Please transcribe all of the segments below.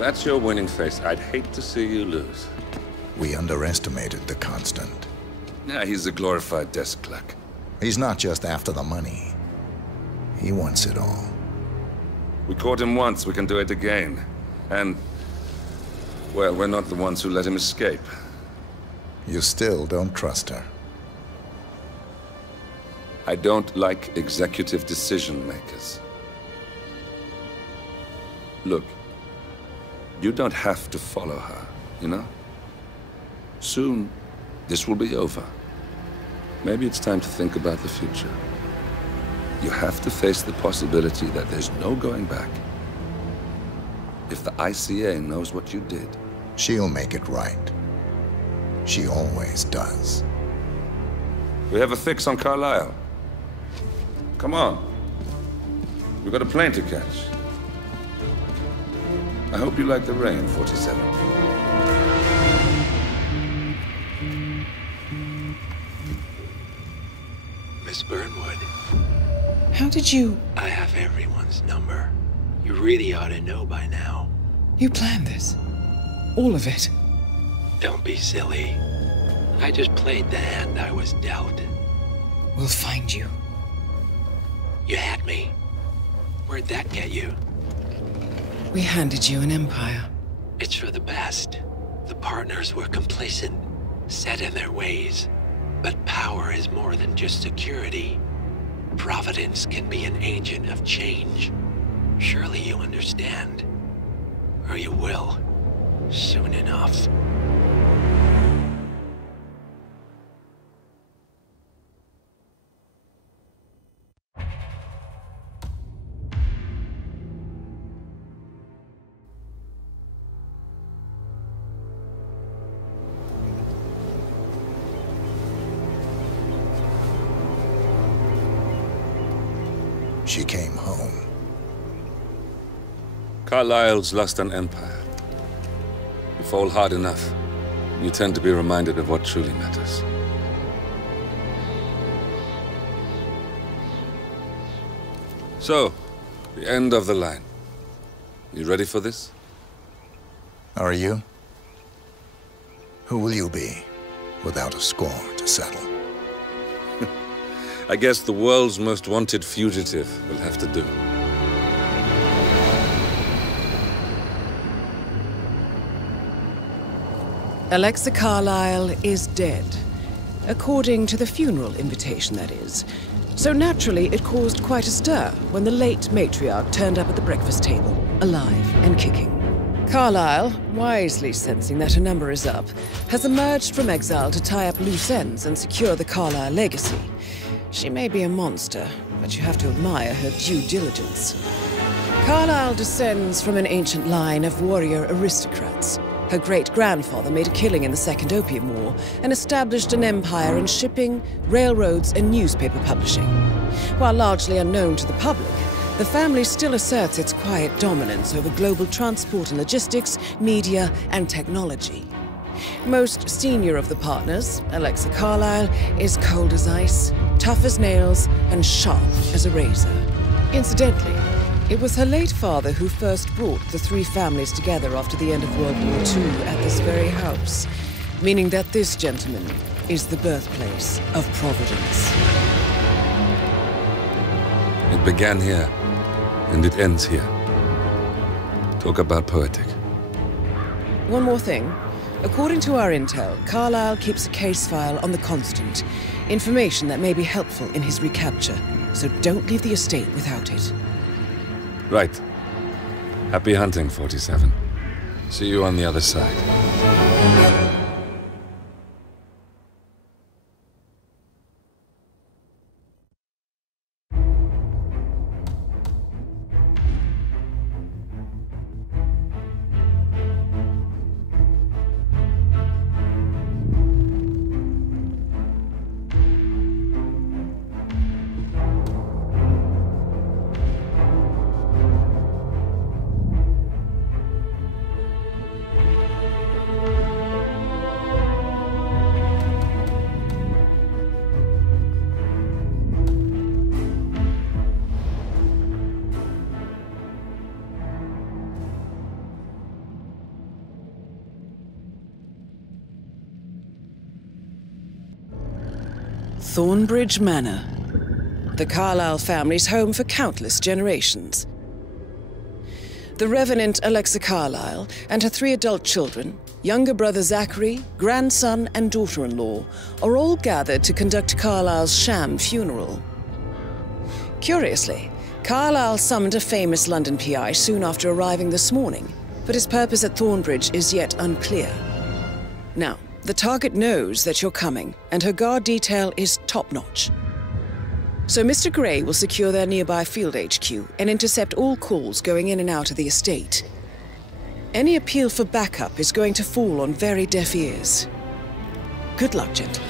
If that's your winning face, I'd hate to see you lose. We underestimated the Constant. Yeah, he's a glorified desk clerk. He's not just after the money. He wants it all. We caught him once, we can do it again. And, well, we're not the ones who let him escape. You still don't trust her. I don't like executive decision makers. Look, you don't have to follow her, you know? Soon, this will be over. Maybe it's time to think about the future. You have to face the possibility that there's no going back. If the ICA knows what you did, She'll make it right. She always does. we have a fix on Carlisle. Come on. We've got a plane to catch. I hope you like the rain, 47. Miss Burnwood. How did you... I have everyone's number. You really ought to know by now. You planned this? All of it? Don't be silly. I just played the hand I was dealt. We'll find you. You had me. Where'd that get you? We handed you an empire. It's for the best. The partners were complacent, set in their ways. But power is more than just security. Providence can be an agent of change. Surely you understand. Or you will. Soon enough. She came home. Carlisle's lost an empire. You fall hard enough, you tend to be reminded of what truly matters. So, the end of the line. You ready for this? Are you? Who will you be, without a score to settle? I guess the world's most wanted fugitive will have to do. Alexa Carlisle is dead. According to the funeral invitation, that is. So naturally, it caused quite a stir when the late matriarch turned up at the breakfast table, alive and kicking. Carlisle, wisely sensing that her number is up, has emerged from exile to tie up loose ends and secure the Carlisle legacy. She may be a monster, but you have to admire her due diligence. Carlisle descends from an ancient line of warrior aristocrats. Her great-grandfather made a killing in the Second Opium War and established an empire in shipping, railroads, and newspaper publishing. While largely unknown to the public, the family still asserts its quiet dominance over global transport and logistics, media, and technology. Most senior of the partners, Alexa Carlisle, is cold as ice, tough as nails, and sharp as a razor. Incidentally, it was her late father who first brought the three families together after the end of World War II at this very house, meaning that this gentleman is the birthplace of Providence. It began here, and it ends here. Talk about poetic. One more thing. According to our intel, Carlisle keeps a case file on the Constant. Information that may be helpful in his recapture, so don't leave the estate without it. Right. Happy hunting, 47. See you on the other side. Thornbridge Manor. The Carlyle family's home for countless generations. The Revenant Alexa Carlyle and her 3 adult children, younger brother Zachary, grandson and daughter-in-law, are all gathered to conduct Carlyle's sham funeral. Curiously, Carlyle summoned a famous London PI soon after arriving this morning, but his purpose at Thornbridge is yet unclear. Now, the target knows that you're coming, and her guard detail is top-notch. So Mr. Gray will secure their nearby field HQ and intercept all calls going in and out of the estate. Any appeal for backup is going to fall on very deaf ears. Good luck, gentlemen.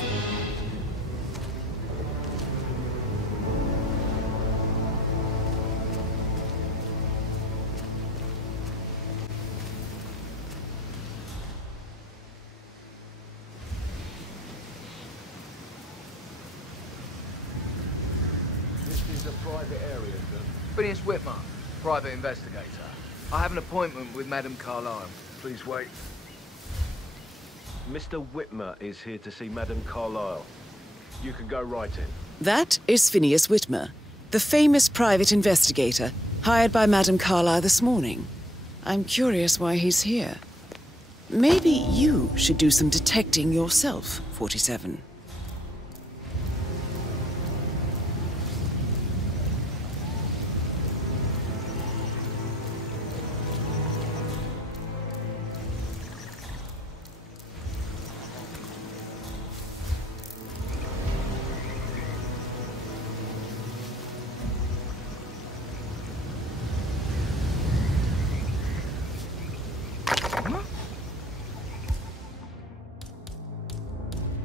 Phineas Whitmer, private investigator. I have an appointment with Madame Carlyle. Please wait. Mr. Whitmer is here to see Madame Carlyle. You can go right in. That is Phineas Whitmer, the famous private investigator hired by Madame Carlyle this morning. I'm curious why he's here. Maybe you should do some detecting yourself, 47.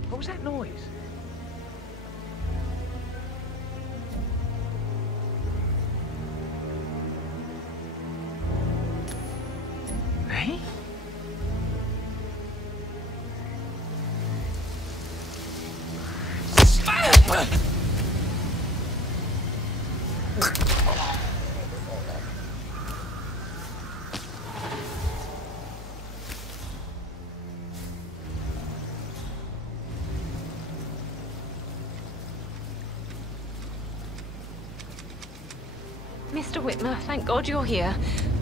What was that noise? Hey? Mr. Whitmer, thank God you're here.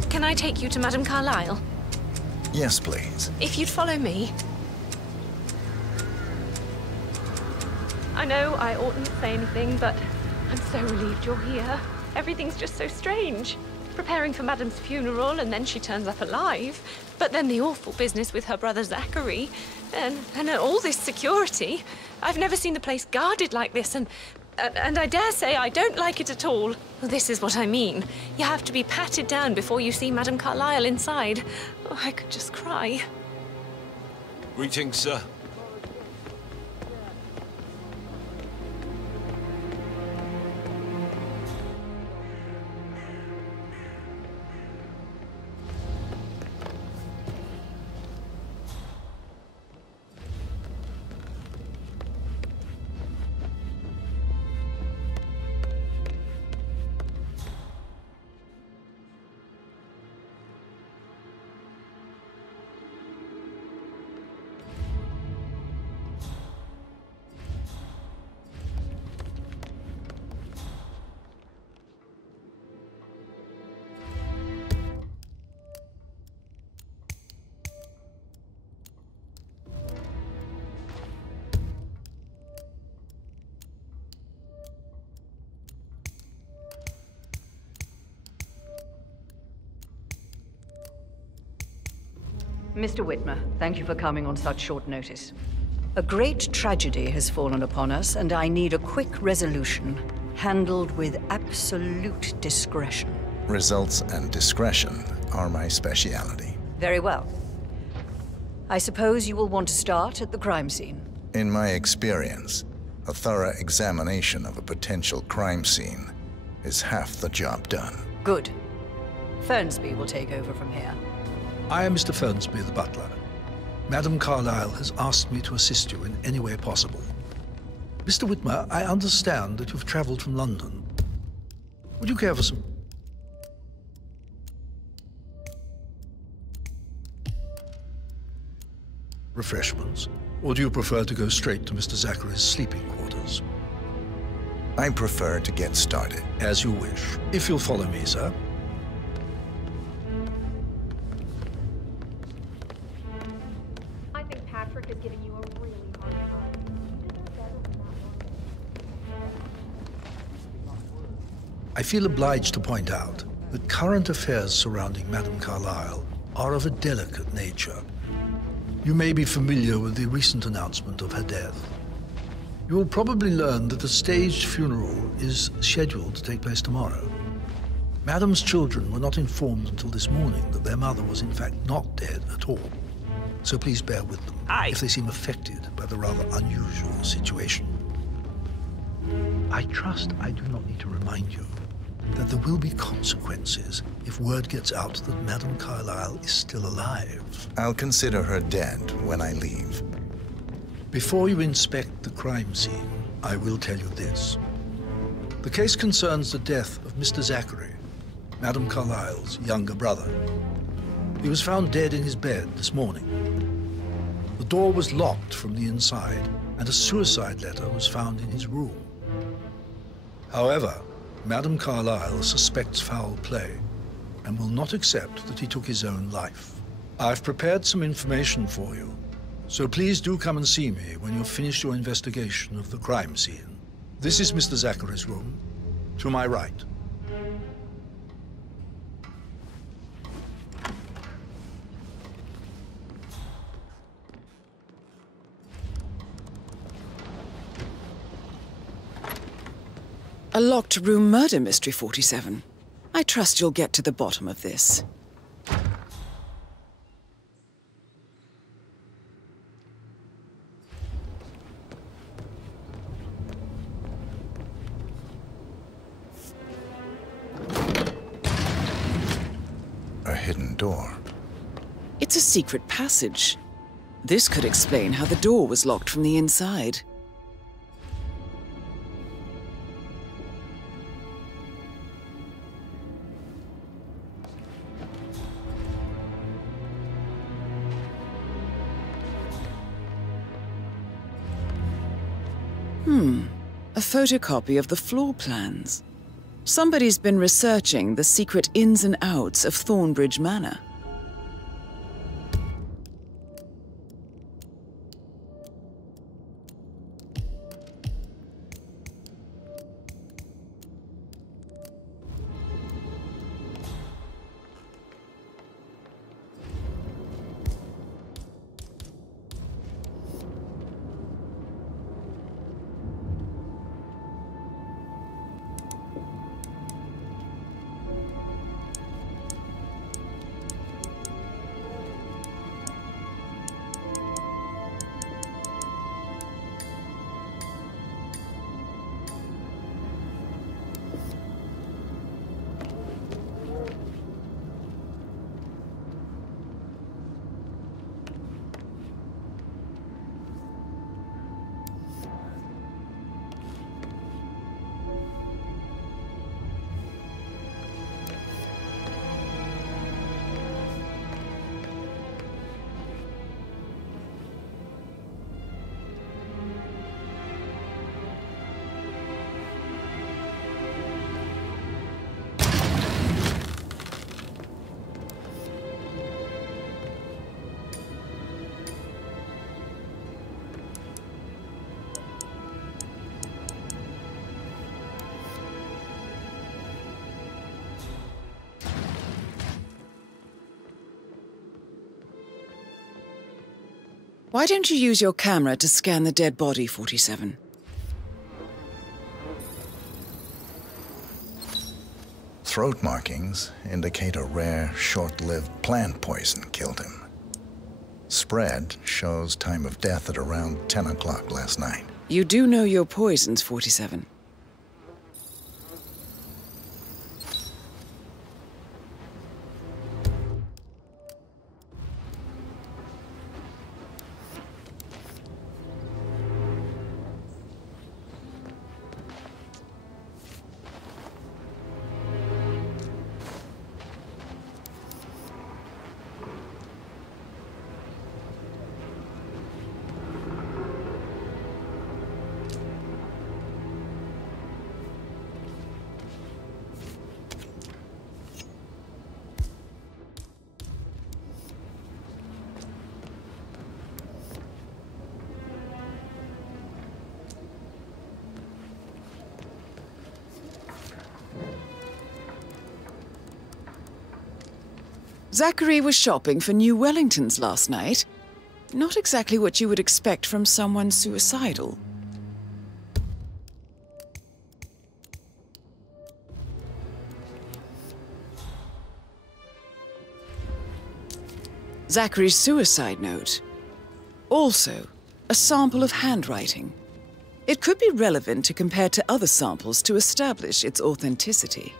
Can I take you to Madame Carlyle? Yes, please. If you'd follow me. I know I oughtn't say anything, but I'm so relieved you're here. Everything's just so strange. Preparing for Madame's funeral, and then she turns up alive. But then the awful business with her brother Zachary. And all this security. I've never seen the place guarded like this, and I dare say I don't like it at all. This is what I mean. You have to be patted down before you see Madame Carlyle inside. Oh, I could just cry. Greetings, sir. Mr. Whitmer, thank you for coming on such short notice. A great tragedy has fallen upon us, and I need a quick resolution, handled with absolute discretion. Results and discretion are my speciality. Very well. I suppose you will want to start at the crime scene. In my experience, a thorough examination of a potential crime scene is half the job done. Good. Fernsby will take over from here. I am Mr. Fernsby, the butler. Madame Carlyle has asked me to assist you in any way possible. Mr. Whitmer, I understand that you've traveled from London. Would you care for some refreshments? Or do you prefer to go straight to Mr. Zachary's sleeping quarters? I prefer to get started. As you wish. If you'll follow me, sir. I think Patrick is giving you a really hard time. You deserve better than that one. I feel obliged to point out that current affairs surrounding Madame Carlyle are of a delicate nature. You may be familiar with the recent announcement of her death. You will probably learn that a staged funeral is scheduled to take place tomorrow. Madame's children were not informed until this morning that their mother was in fact not dead at all. So please bear with them if they seem affected by the rather unusual situation. I trust I do not need to remind you that there will be consequences if word gets out that Madame Carlyle is still alive. I'll consider her dead when I leave. Before you inspect the crime scene, I will tell you this. The case concerns the death of Mr. Zachary, Madame Carlyle's younger brother. He was found dead in his bed this morning. The door was locked from the inside, and a suicide letter was found in his room. However, Madame Carlyle suspects foul play and will not accept that he took his own life. I've prepared some information for you, so please do come and see me when you've finished your investigation of the crime scene. This is Mr. Zachary's room, to my right. A locked room murder mystery, 47. I trust you'll get to the bottom of this. A hidden door. It's a secret passage. This could explain how the door was locked from the inside. A photocopy of the floor plans. Somebody's been researching the secret ins and outs of Thornbridge Manor. Why don't you use your camera to scan the dead body, 47? Throat markings indicate a rare, short-lived plant poison killed him. Spread shows time of death at around 10 o'clock last night. You do know your poisons, 47. Zachary was shopping for new Wellingtons last night. Not exactly what you would expect from someone suicidal. Zachary's suicide note. Also, a sample of handwriting. It could be relevant to compare to other samples to establish its authenticity.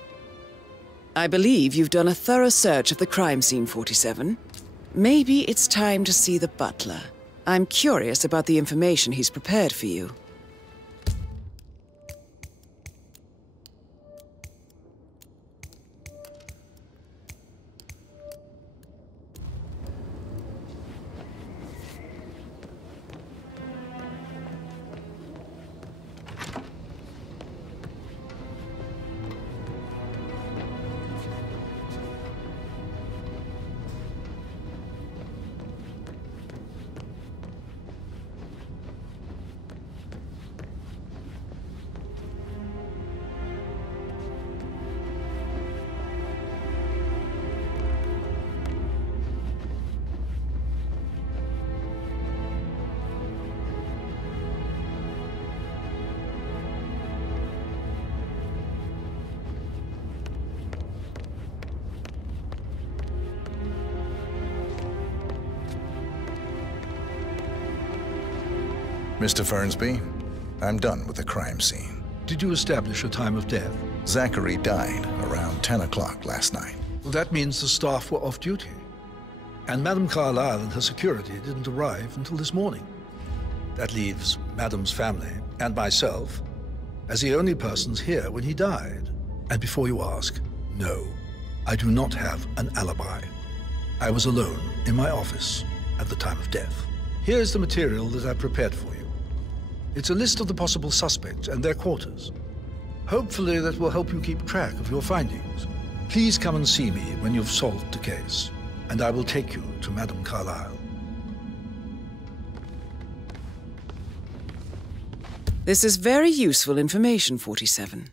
I believe you've done a thorough search of the crime scene, 47. Maybe it's time to see the butler. I'm curious about the information he's prepared for you. Mr. Fernsby, I'm done with the crime scene. Did you establish a time of death? Zachary died around 10 o'clock last night. Well, that means the staff were off duty. And Madame Carlyle and her security didn't arrive until this morning. That leaves Madame's family and myself as the only persons here when he died. And before you ask, no, I do not have an alibi. I was alone in my office at the time of death. Here's the material that I prepared for you. It's a list of the possible suspects and their quarters. Hopefully that will help you keep track of your findings. Please come and see me when you've solved the case, and I will take you to Madame Carlyle. This is very useful information, 47.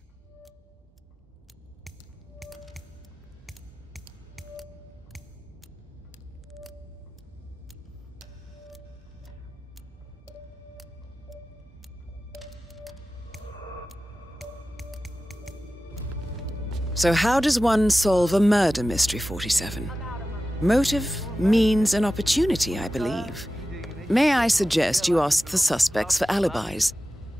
So how does one solve a murder mystery, 47? Motive, means, and opportunity, I believe. May I suggest you ask the suspects for alibis?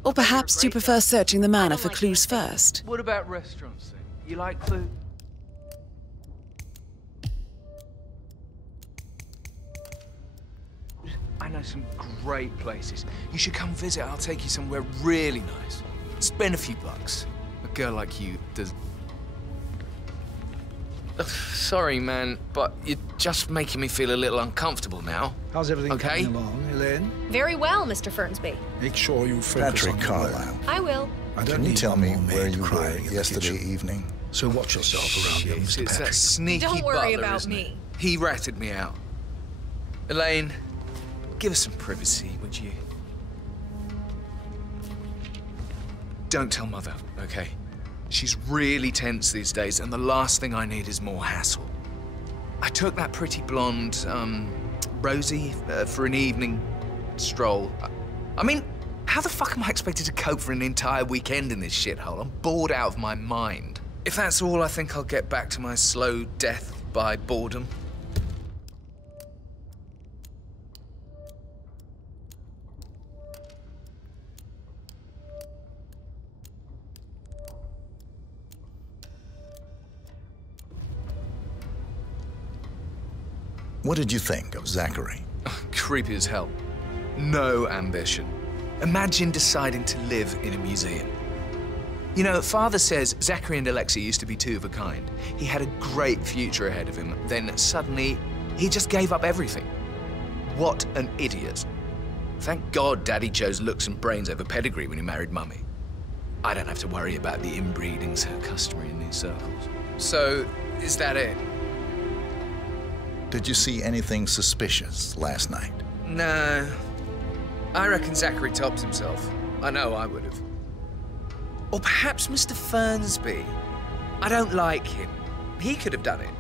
Or perhaps do you prefer searching the manor for clues first? What about restaurants, then? You like food? I know some great places. You should come visit. I'll take you somewhere really nice. Spend a few bucks. A girl like you does... Sorry, man, but you're just making me feel a little uncomfortable now. How's everything coming along, Elaine? Very well, Mr. Fernsby. Make sure you focus on Patrick Carlyle. I will. Can you tell me where you were yesterday evening? So watch yourself around here, Mr. It's that Patrick. sneaky Don't worry butler, about isn't me. it? He ratted me out. Elaine, give us some privacy, would you? Don't tell Mother, okay? She's really tense these days, and the last thing I need is more hassle. I took that pretty blonde, Rosie, for an evening stroll. I mean, how the fuck am I expected to cope for an entire weekend in this shithole? I'm bored out of my mind. If that's all, I think I'll get back to my slow death by boredom. What did you think of Zachary? Creepy as hell. No ambition. Imagine deciding to live in a museum. You know, Father says Zachary and Alexei used to be two of a kind. He had a great future ahead of him. Then suddenly, he just gave up everything. What an idiot. Thank God Daddy chose looks and brains over pedigree when he married Mummy. I don't have to worry about the inbreeding so customary in these circles. So, is that it? Did you see anything suspicious last night? No. I reckon Zachary tops himself. I know I would have. Or perhaps Mr. Fernsby. I don't like him. He could have done it.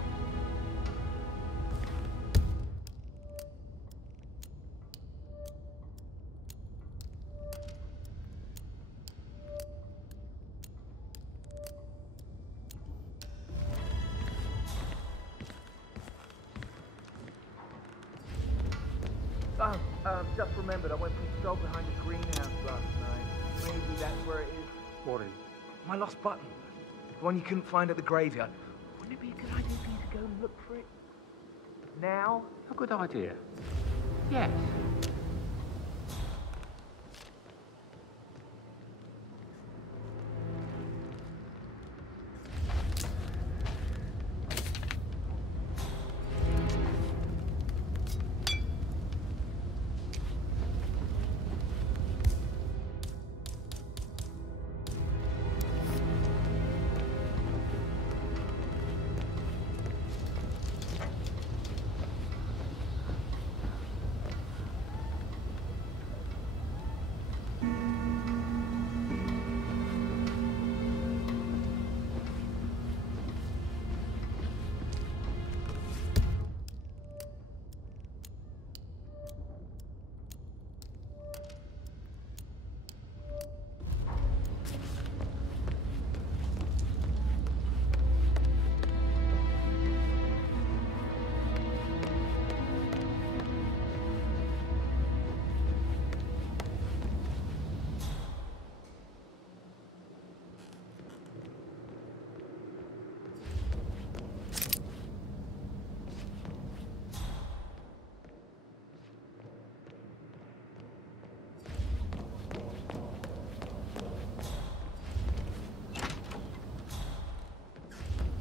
Just remembered I went for a stroll behind the greenhouse last night. Maybe that's where it is. What is? My lost button. The one you couldn't find at the graveyard. Wouldn't it be a good idea for you to go and look for it? Now? A good idea. Yes.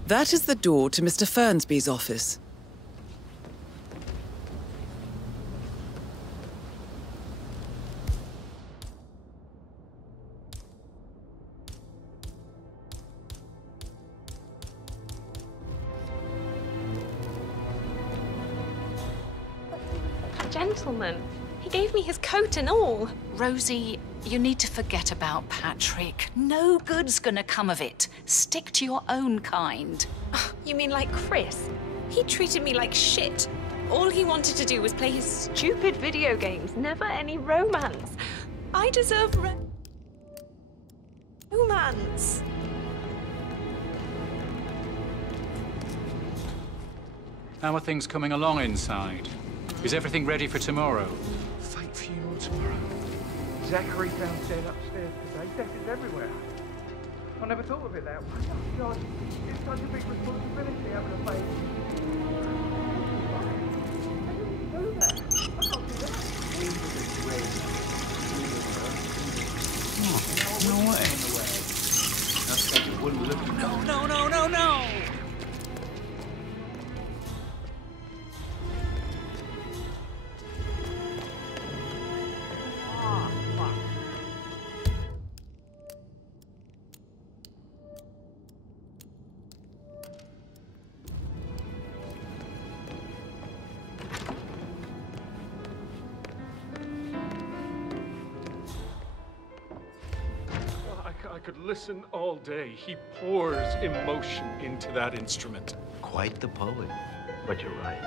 That is the door to Mr. Fernsby's office. Gentleman. He gave me his coat and all. Rosie, you need to forget about Patrick. No good's gonna come of it. Stick to your own kind. You mean like Chris? He treated me like shit. All he wanted to do was play his stupid video games, never any romance. I deserve romance. How are things coming along inside? Is everything ready for tomorrow? Fake funeral tomorrow. Zachary found dead upstairs today. Death is everywhere. I never thought of it that way. Oh, God. It's such a big responsibility having a baby. I didn't do that. I can't do that. No way. That's like it wouldn't look. No. I could listen all day. He pours emotion into that instrument. Quite the poet. But you're right.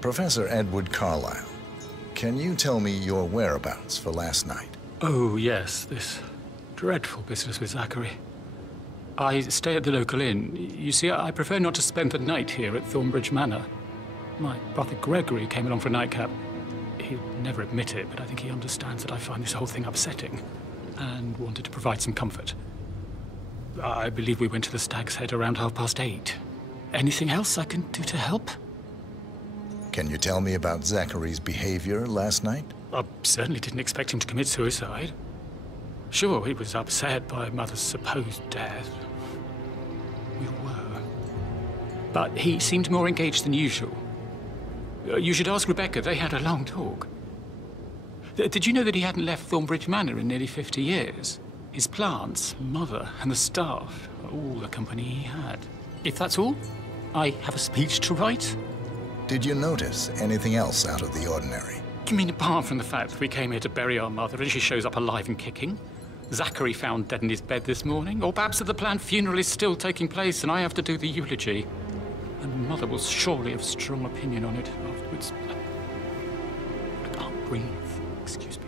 Professor Edward Carlyle, can you tell me your whereabouts for last night? Oh, yes, this dreadful business with Zachary. I stay at the local inn. You see, I prefer not to spend the night here at Thornbridge Manor. My brother Gregory came along for a nightcap. He'll never admit it, but I think he understands that I find this whole thing upsetting and wanted to provide some comfort. I believe we went to the Stag's Head around 8:30. Anything else I can do to help? Can you tell me about Zachary's behavior last night? I certainly didn't expect him to commit suicide. Sure, he was upset by Mother's supposed death. We were. But he seemed more engaged than usual. You should ask Rebecca. They had a long talk. Did you know that he hadn't left Thornbridge Manor in nearly 50 years? His plants, mother, and the staff are all the company he had. If that's all, I have a speech to write. Did you notice anything else out of the ordinary? You mean apart from the fact that we came here to bury our mother and she shows up alive and kicking? Zachary found dead in his bed this morning? Or perhaps that the planned funeral is still taking place and I have to do the eulogy? And Mother will surely have a strong opinion on it afterwards. I can't breathe. Excuse me.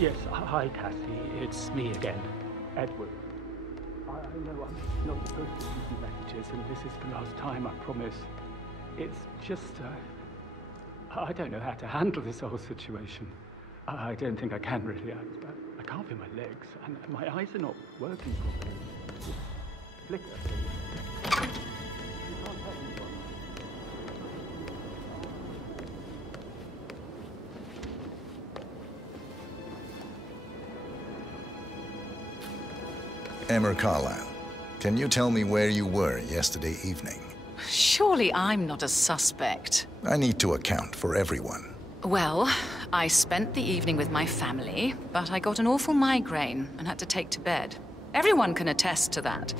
Yes, hi, Cassie. It's me again, Edward. I know I'm not supposed to leave you messages, and this is the last time, I promise. It's just, I don't know how to handle this whole situation. I don't think I can really. I can't feel my legs, and my eyes are not working properly. Just flicker. You can't tell anyone. Emma Carlyle, can you tell me where you were yesterday evening? Surely I'm not a suspect. I need to account for everyone. Well, I spent the evening with my family, but I got an awful migraine and had to take to bed. Everyone can attest to that.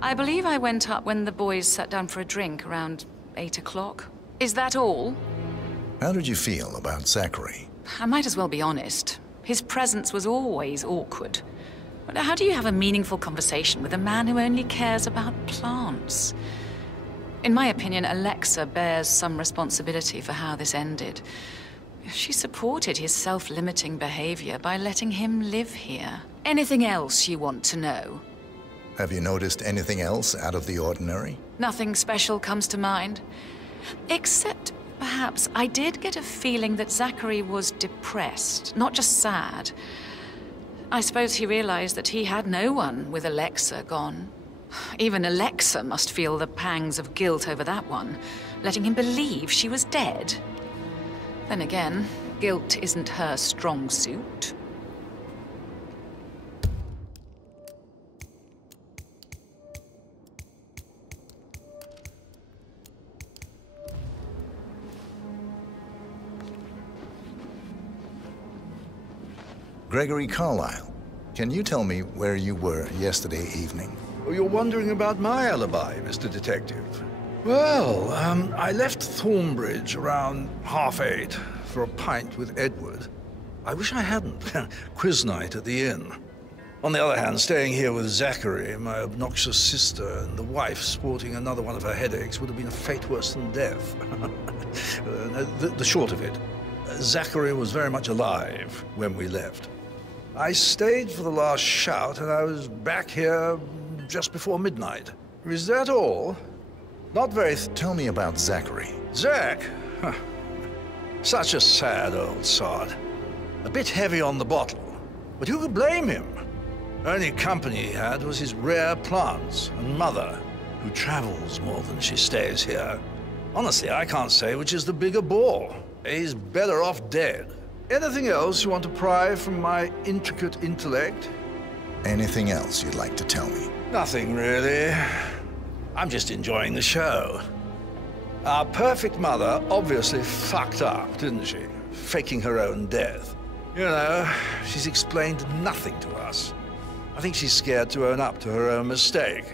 I believe I went up when the boys sat down for a drink around 8 o'clock. Is that all? How did you feel about Zachary? I might as well be honest. His presence was always awkward. But how do you have a meaningful conversation with a man who only cares about plants? In my opinion, Alexa bears some responsibility for how this ended. She supported his self-limiting behavior by letting him live here. Anything else you want to know? Have you noticed anything else out of the ordinary? Nothing special comes to mind. Except, perhaps, I did get a feeling that Zachary was depressed, not just sad. I suppose he realized that he had no one with Alexa gone. Even Alexa must feel the pangs of guilt over that one, letting him believe she was dead. Then again, guilt isn't her strong suit. Gregory Carlyle, can you tell me where you were yesterday evening? Oh, you're wondering about my alibi, Mr. Detective. Well, I left Thornbridge around 8:30 for a pint with Edward. I wish I hadn't. Quiz night at the inn. On the other hand, staying here with Zachary, my obnoxious sister, and the wife sporting another one of her headaches would have been a fate worse than death. The short of it, Zachary was very much alive when we left. I stayed for the last shout, and I was back here just before midnight. Is that all? Not very... Tell me about Zachary. Zach? Huh. Such a sad old sod. A bit heavy on the bottle, but who could blame him? Only company he had was his rare plants and mother, who travels more than she stays here. Honestly, I can't say which is the bigger bore. He's better off dead. Anything else you want to pry from my intricate intellect? Anything else you'd like to tell me? Nothing, really. I'm just enjoying the show. Our perfect mother obviously fucked up, didn't she? Faking her own death. You know, she's explained nothing to us. I think she's scared to own up to her own mistake.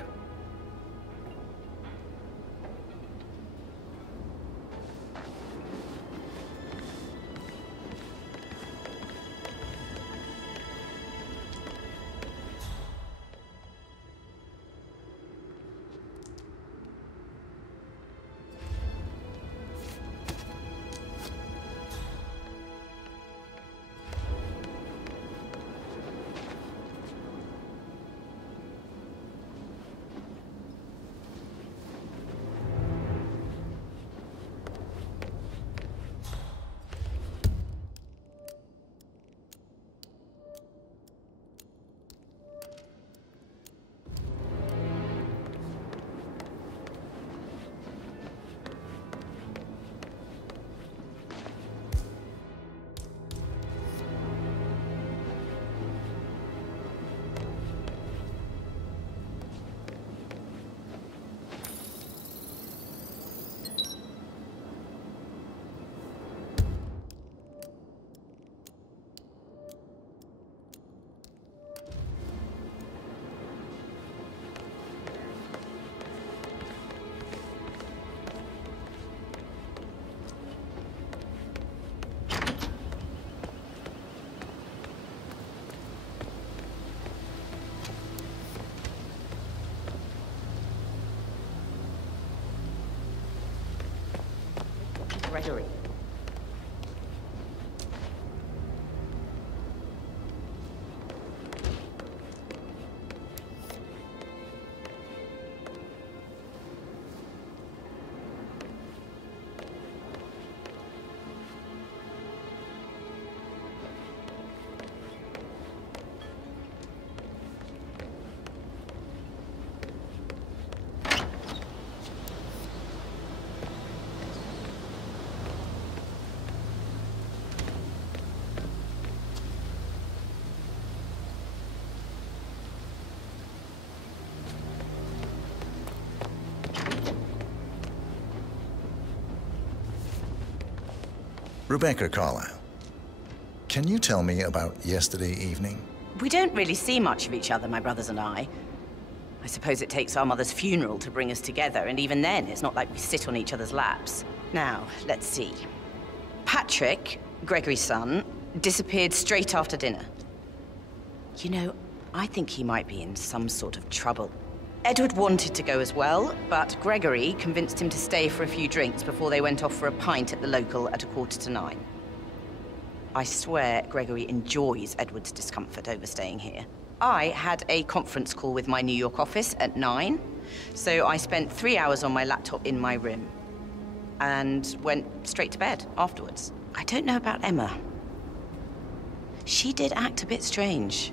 Gregory. Rebecca Carlyle, can you tell me about yesterday evening? We don't really see much of each other, my brothers and I. I suppose it takes our mother's funeral to bring us together, and even then, it's not like we sit on each other's laps. Now, let's see. Patrick, Gregory's son, disappeared straight after dinner. You know, I think he might be in some sort of trouble. Edward wanted to go as well, but Gregory convinced him to stay for a few drinks before they went off for a pint at the local at 9:15. I swear Gregory enjoys Edward's discomfort over staying here. I had a conference call with my New York office at 9, so I spent 3 hours on my laptop in my room and went straight to bed afterwards. I don't know about Emma. She did act a bit strange.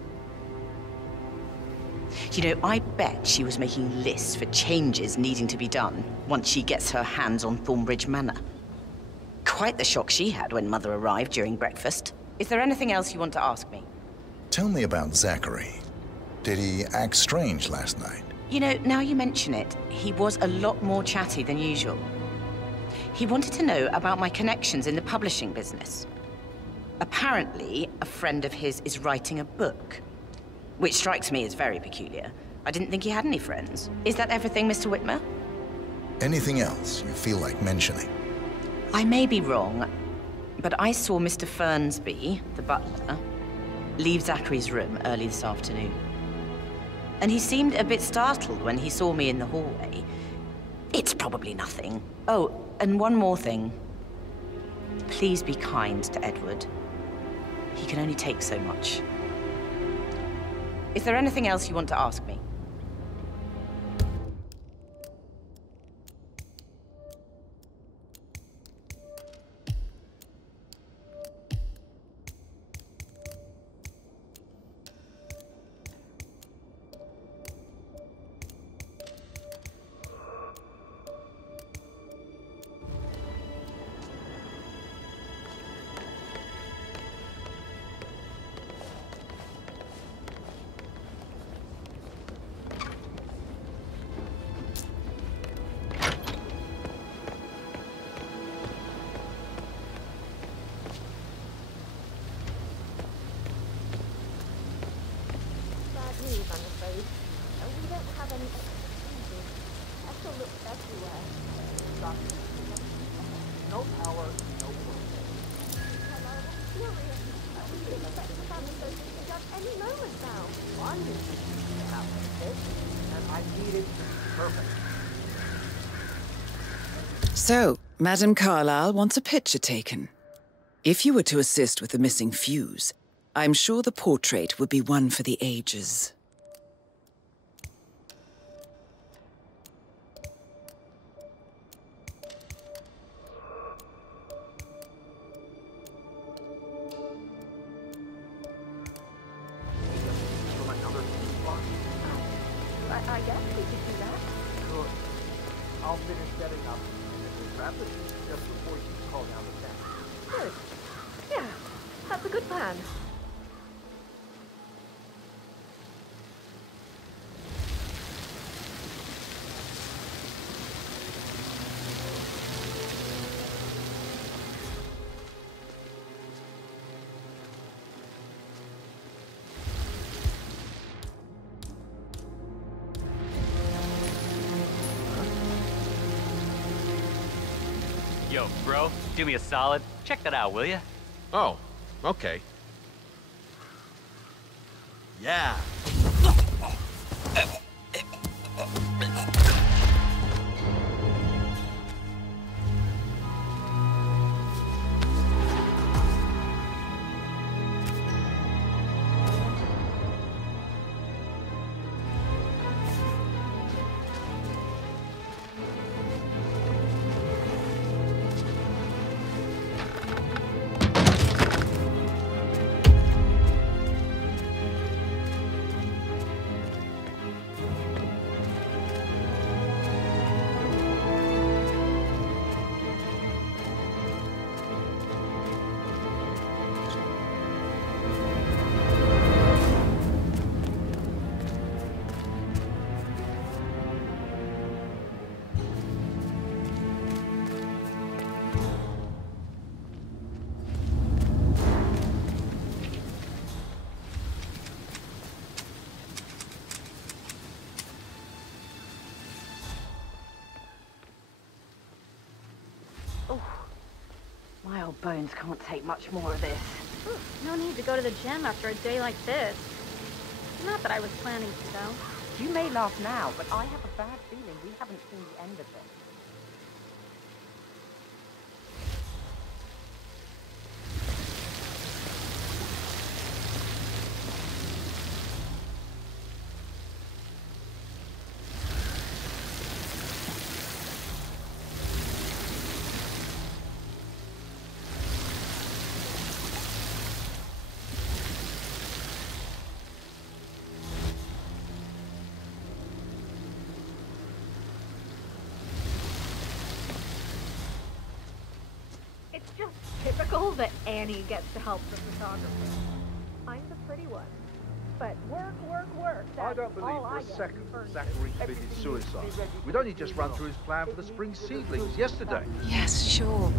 You know, I bet she was making lists for changes needing to be done once she gets her hands on Thornbridge Manor. Quite the shock she had when Mother arrived during breakfast. Is there anything else you want to ask me? Tell me about Zachary. Did he act strange last night? You know, now you mention it, he was a lot more chatty than usual. He wanted to know about my connections in the publishing business. Apparently, a friend of his is writing a book, which strikes me as very peculiar. I didn't think he had any friends. Is that everything, Mr. Whitmer? Anything else you feel like mentioning? I may be wrong, but I saw Mr. Fernsby, the butler, leave Zachary's room early this afternoon. And he seemed a bit startled when he saw me in the hallway. It's probably nothing. Oh, and one more thing. Please be kind to Edward. He can only take so much. Is there anything else you want to ask me? So, Madame Carlyle wants a picture taken. If you were to assist with the missing fuse, I'm sure the portrait would be one for the ages. I guess we could do that. Sure. I'll finish setting up and wrap it just before you call down the tank. Good. Yeah, that's a good plan. Yo, bro, do me a solid. Check that out, will ya? Oh, okay. Yeah. old bones can't take much more of this. No need to go to the gym after a day like this. Not that I was planning to, though. You may laugh now, but I have a bad feeling we haven't seen the end of it. It's just typical that Annie gets to help the photographer. I'm the pretty one. But work, work, work. I don't believe for a second that Zachary committed suicide. We'd only just run through his plan for the spring seedlings yesterday. Yes, sure.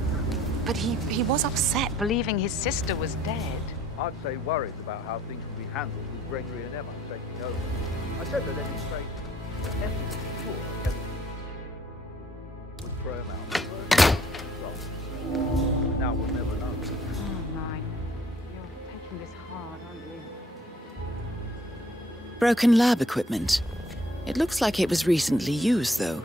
But he was upset believing his sister was dead. I'd say worried about how things would be handled with Gregory and Emma taking over. I said that any strange ethics sure Kevin would throw him out. So, now we'll never know. Oh my, you're taking this hard, aren't you? Broken lab equipment. It looks like it was recently used, though.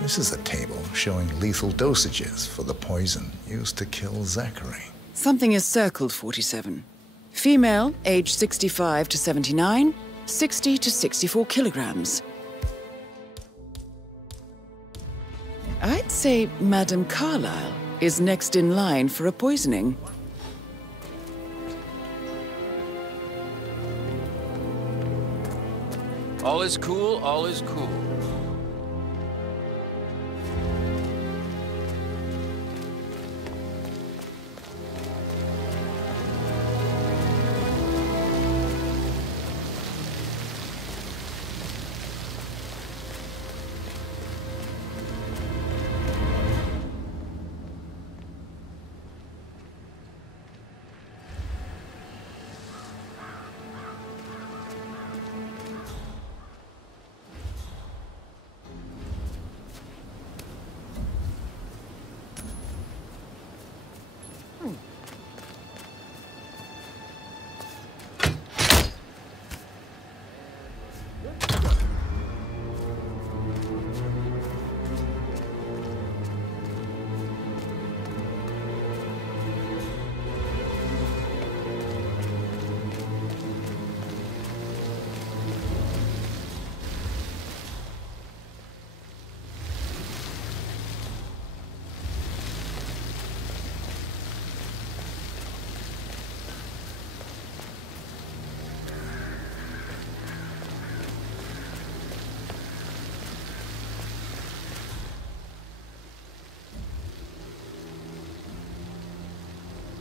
This is a table showing lethal dosages for the poison used to kill Zachary. Something is circled, 47. Female, age 65 to 79, 60 to 64 kilograms. I'd say Madame Carlyle is next in line for a poisoning. All is cool, all is cool.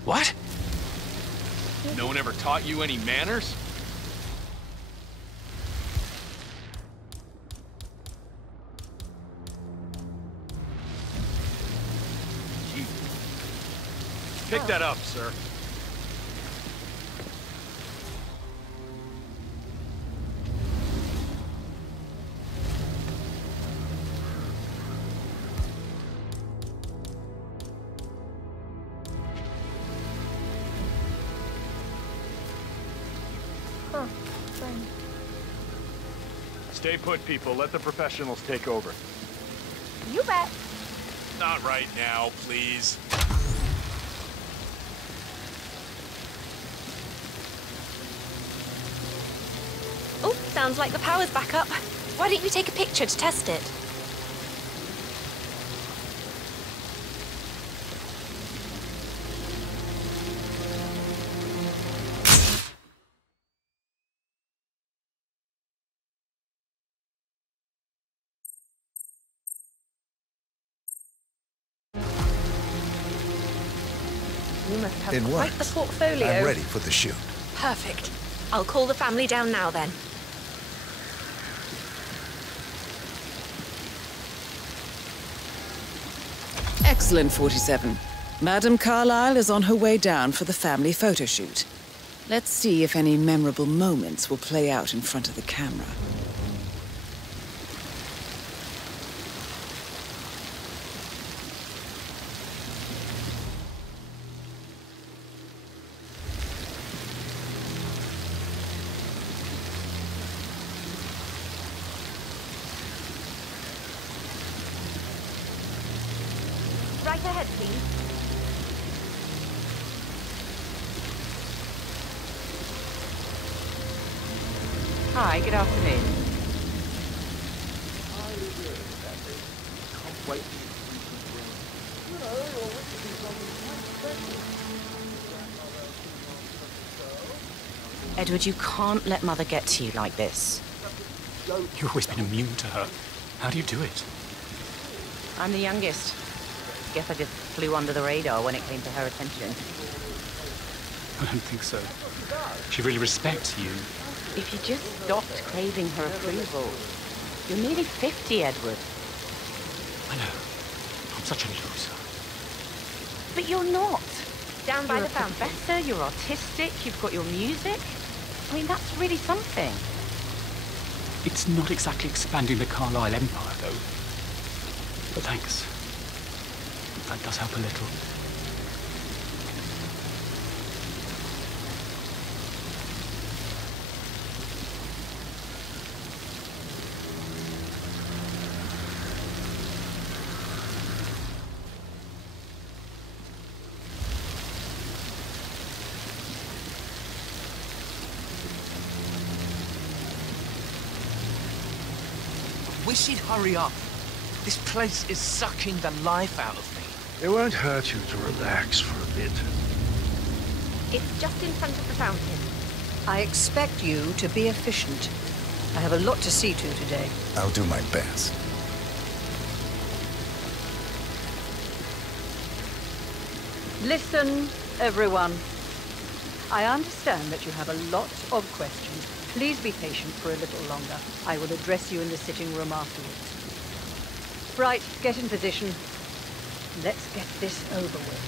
What? No one ever taught you any manners? Pick that up, sir. Stay put, people. Let the professionals take over. You bet. Not right now, please. Oh, sounds like the power's back up. Why don't you take a picture to test it? You must have It quite the works. portfolio. I'm ready for the shoot. Perfect. I'll call the family down now then. Excellent, 47. Madame Carlyle is on her way down for the family photo shoot. Let's see if any memorable moments will play out in front of the camera. Right ahead, please. Hi, good afternoon. Edward, you can't let Mother get to you like this. You've always been immune to her. How do you do it? I'm the youngest. Guess I just flew under the radar when it came to her attention. I don't think so. She really respects you. If you just stopped craving her approval. You're nearly 50, Edward. I know. I'm such a loser. But you're not. Down by You're the a fountain. professor, you're artistic, you've got your music. I mean, that's really something. It's not exactly expanding the Carlyle Empire, though. But thanks. That does help a little. Wish he'd hurry up. This place is sucking the life out of me. It won't hurt you to relax for a bit. It's just in front of the fountain. I expect you to be efficient. I have a lot to see to today. I'll do my best. Listen, everyone. I understand that you have a lot of questions. Please be patient for a little longer. I will address you in the sitting room afterwards. Right, get in position. Let's get this over with.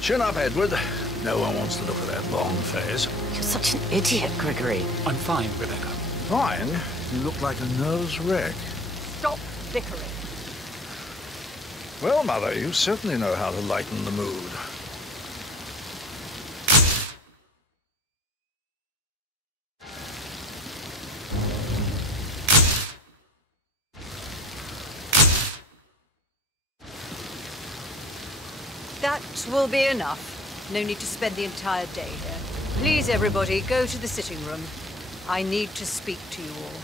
Chin up, Edward. No one wants to look at that long face. You're such an idiot, Gregory. I'm fine, Rebecca. Fine? You look like a nervous wreck. Stop bickering. Well, Mother, you certainly know how to lighten the mood. That will be enough. No need to spend the entire day here. Please, everybody, go to the sitting room. I need to speak to you all.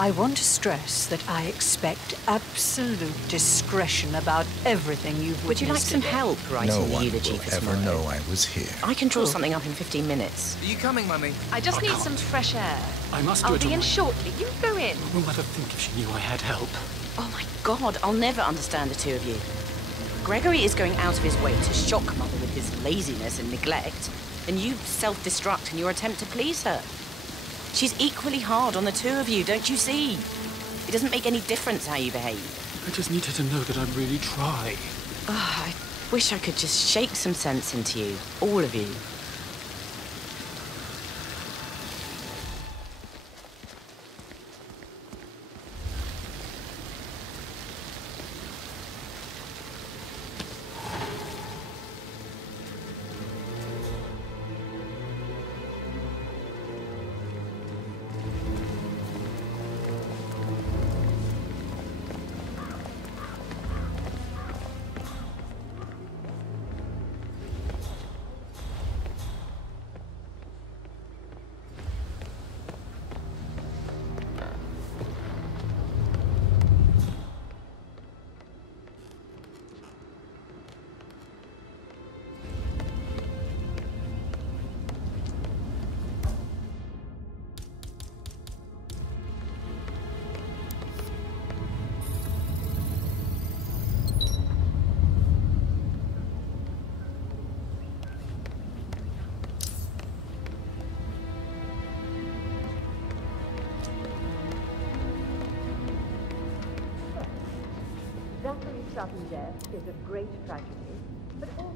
I want to stress that I expect absolute discretion about everything you've Would you like witnessed some today. help writing No the one eulogy will for ever tomorrow? know I was here. I can draw something up in 15 minutes. Are you coming, Mummy? I just I need can't. some fresh air. I must do I'll it be on in my... shortly. You go in. What will Mother think if she knew I had help? Oh my God, I'll never understand the two of you. Gregory is going out of his way to shock Mother with his laziness and neglect, and you self-destruct in your attempt to please her. She's equally hard on the two of you, don't you see? It doesn't make any difference how you behave. I just need her to know that I really try. I wish I could just shake some sense into you, all of you. sudden death is a great tragedy, but also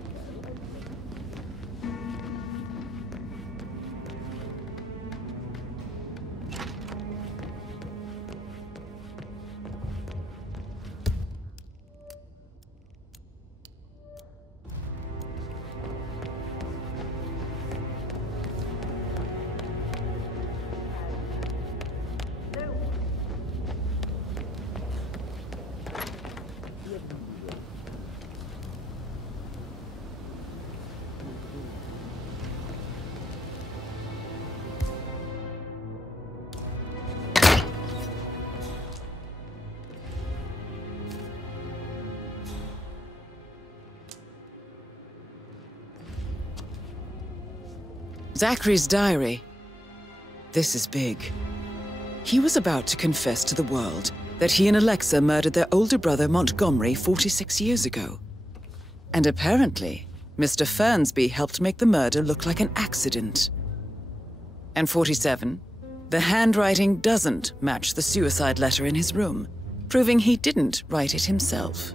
Zachary's diary. This is big. He was about to confess to the world that he and Alexa murdered their older brother Montgomery 46 years ago. And apparently, Mr. Fernsby helped make the murder look like an accident. And 47, the handwriting doesn't match the suicide letter in his room, proving he didn't write it himself.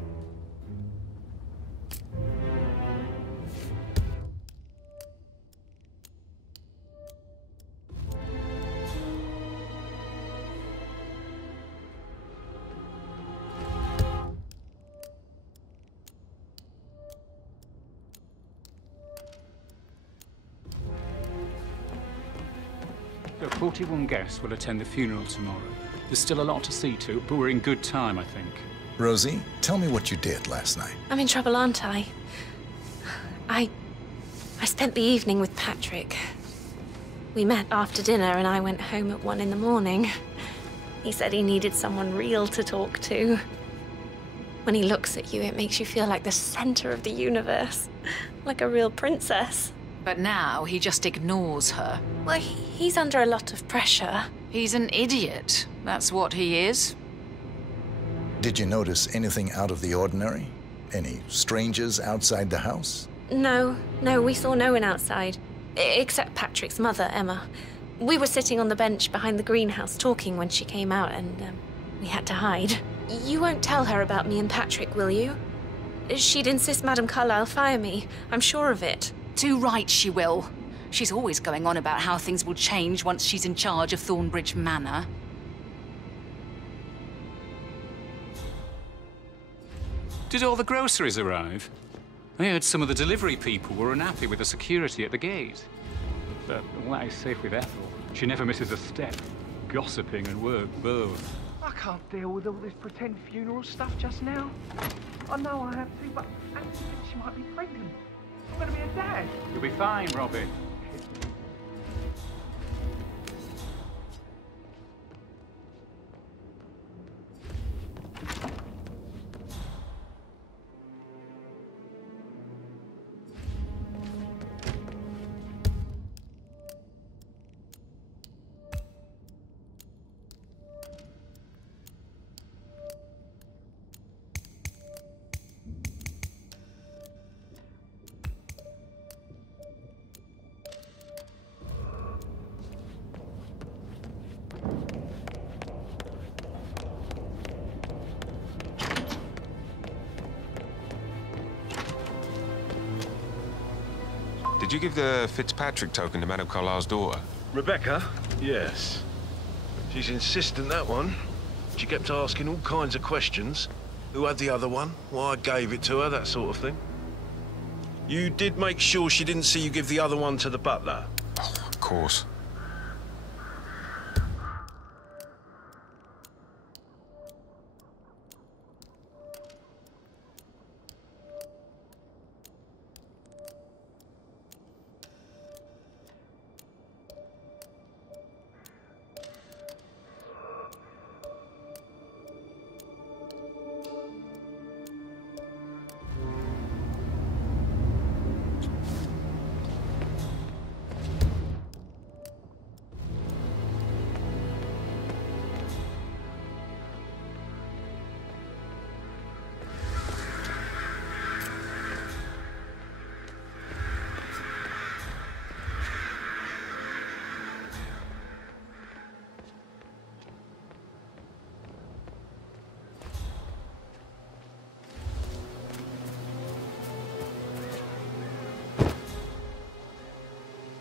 So 41 guests will attend the funeral tomorrow. There's still a lot to see to, but we're in good time, I think. Rosie, tell me what you did last night. I'm in trouble, aren't I? I spent the evening with Patrick. We met after dinner and I went home at 1 in the morning. He said he needed someone real to talk to. When he looks at you, it makes you feel like the center of the universe. Like a real princess. But now he just ignores her. Well, he's under a lot of pressure. He's an idiot. That's what he is. Did you notice anything out of the ordinary? Any strangers outside the house? No, we saw no one outside. Except Patrick's mother, Emma. We were sitting on the bench behind the greenhouse talking when she came out and we had to hide. You won't tell her about me and Patrick, will you? She'd insist Madame Carlyle fire me. I'm sure of it. Too right she will. She's always going on about how things will change once she's in charge of Thornbridge Manor. Did all the groceries arrive? I heard some of the delivery people were unhappy with the security at the gate. But all that is safe with Ethel. She never misses a step. Gossiping and work both. I can't deal with all this pretend funeral stuff just now. I know I have to, but Annie thinks she might be pregnant. I'm gonna be a dad. You'll be fine, Robbie. Did you give the Fitzpatrick token to Madame Carlyle's daughter? Rebecca? Yes. She's insistent, that one. She kept asking all kinds of questions. Who had the other one? Why I gave it to her, that sort of thing. You did make sure she didn't see you give the other one to the butler? Oh, of course.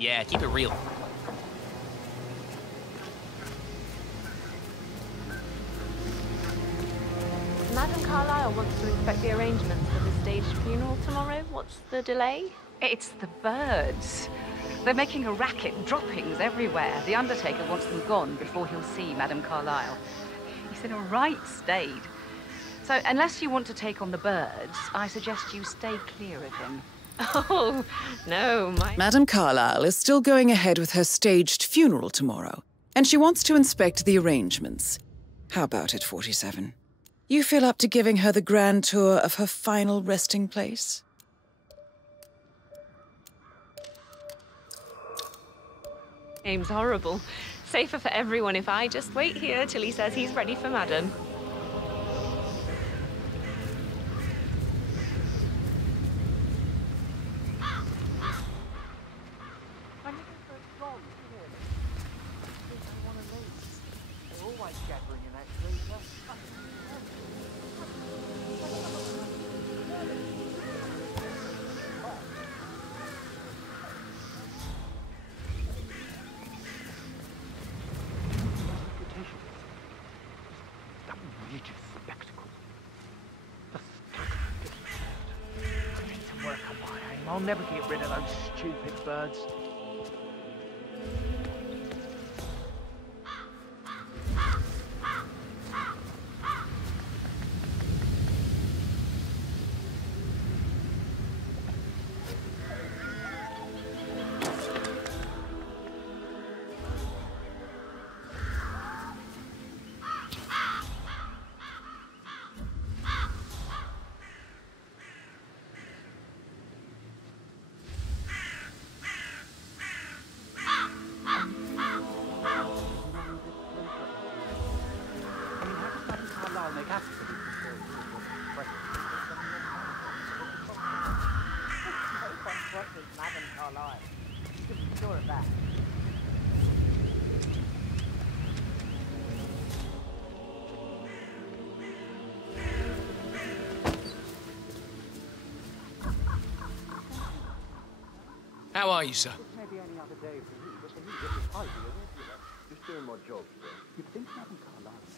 Yeah, keep it real. Madam Carlyle wants to inspect the arrangements for the staged funeral tomorrow. What's the delay? It's the birds. They're making a racket, droppings everywhere. The Undertaker wants them gone before he'll see Madam Carlyle. He's in a right state. So, unless you want to take on the birds, I suggest you stay clear of him. Oh, no, Madam Carlyle is still going ahead with her staged funeral tomorrow, and she wants to inspect the arrangements. How about it, 47? You feel up to giving her the grand tour of her final resting place? Aim's horrible. Safer for everyone if I just wait here till he says he's ready for Madam. I'll never get rid of those stupid birds. How are you, sir? Maybe any other day for you, but for me, this is hiding, just doing my job, sir. You'd think Madam Carlyle is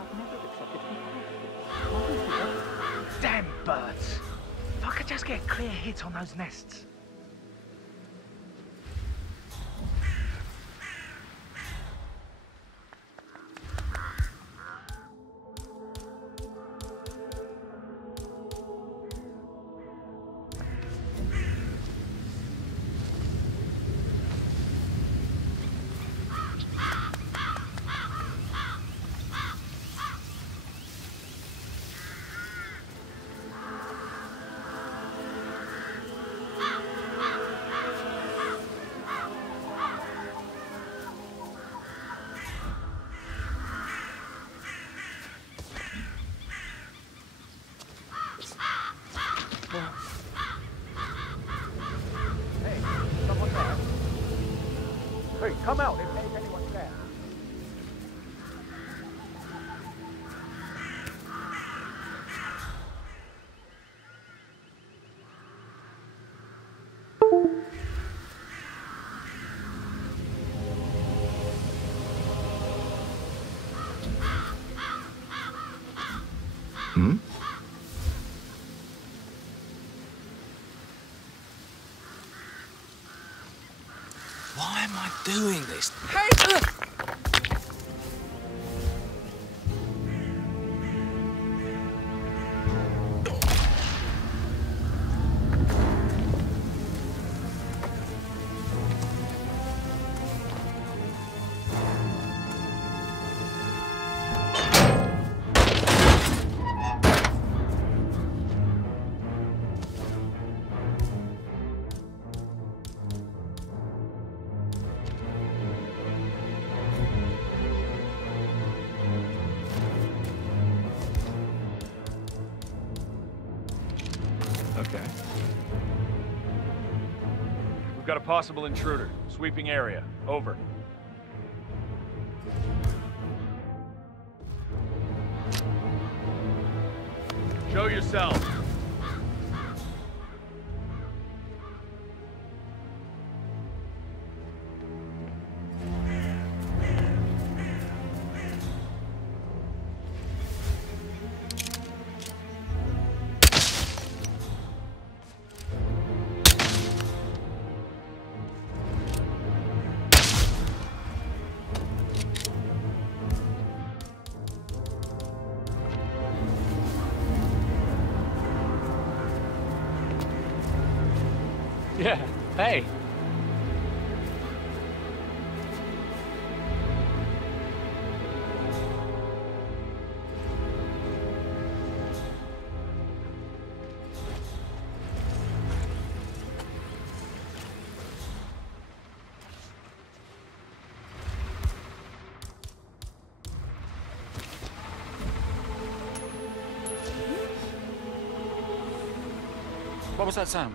I've never accepted. Damn birds! If I could just get a clear hit on those nests. Hey, come out in case anyone's there. Hmm? Why am I doing this? Hey! Okay. We've got a possible intruder. Sweeping area. Over. Show yourself. Yeah, hey. What was that sound?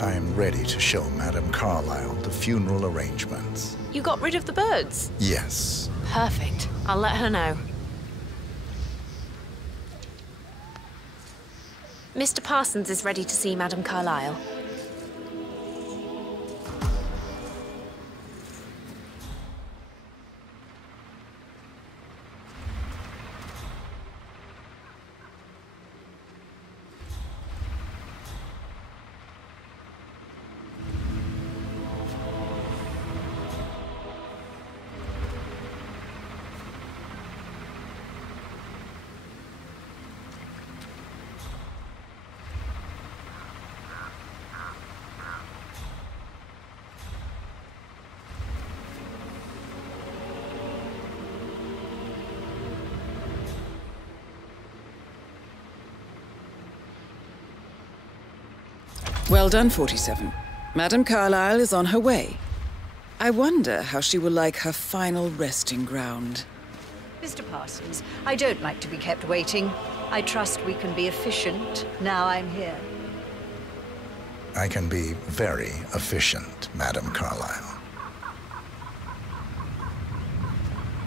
I am ready to show Madame Carlyle the funeral arrangements. You got rid of the birds? Yes. Perfect. I'll let her know. Mr. Parsons is ready to see Madame Carlyle. Well done, 47. Madame Carlyle is on her way. I wonder how she will like her final resting ground. Mr. Parsons, I don't like to be kept waiting. I trust we can be efficient now I'm here. I can be very efficient, Madame Carlyle.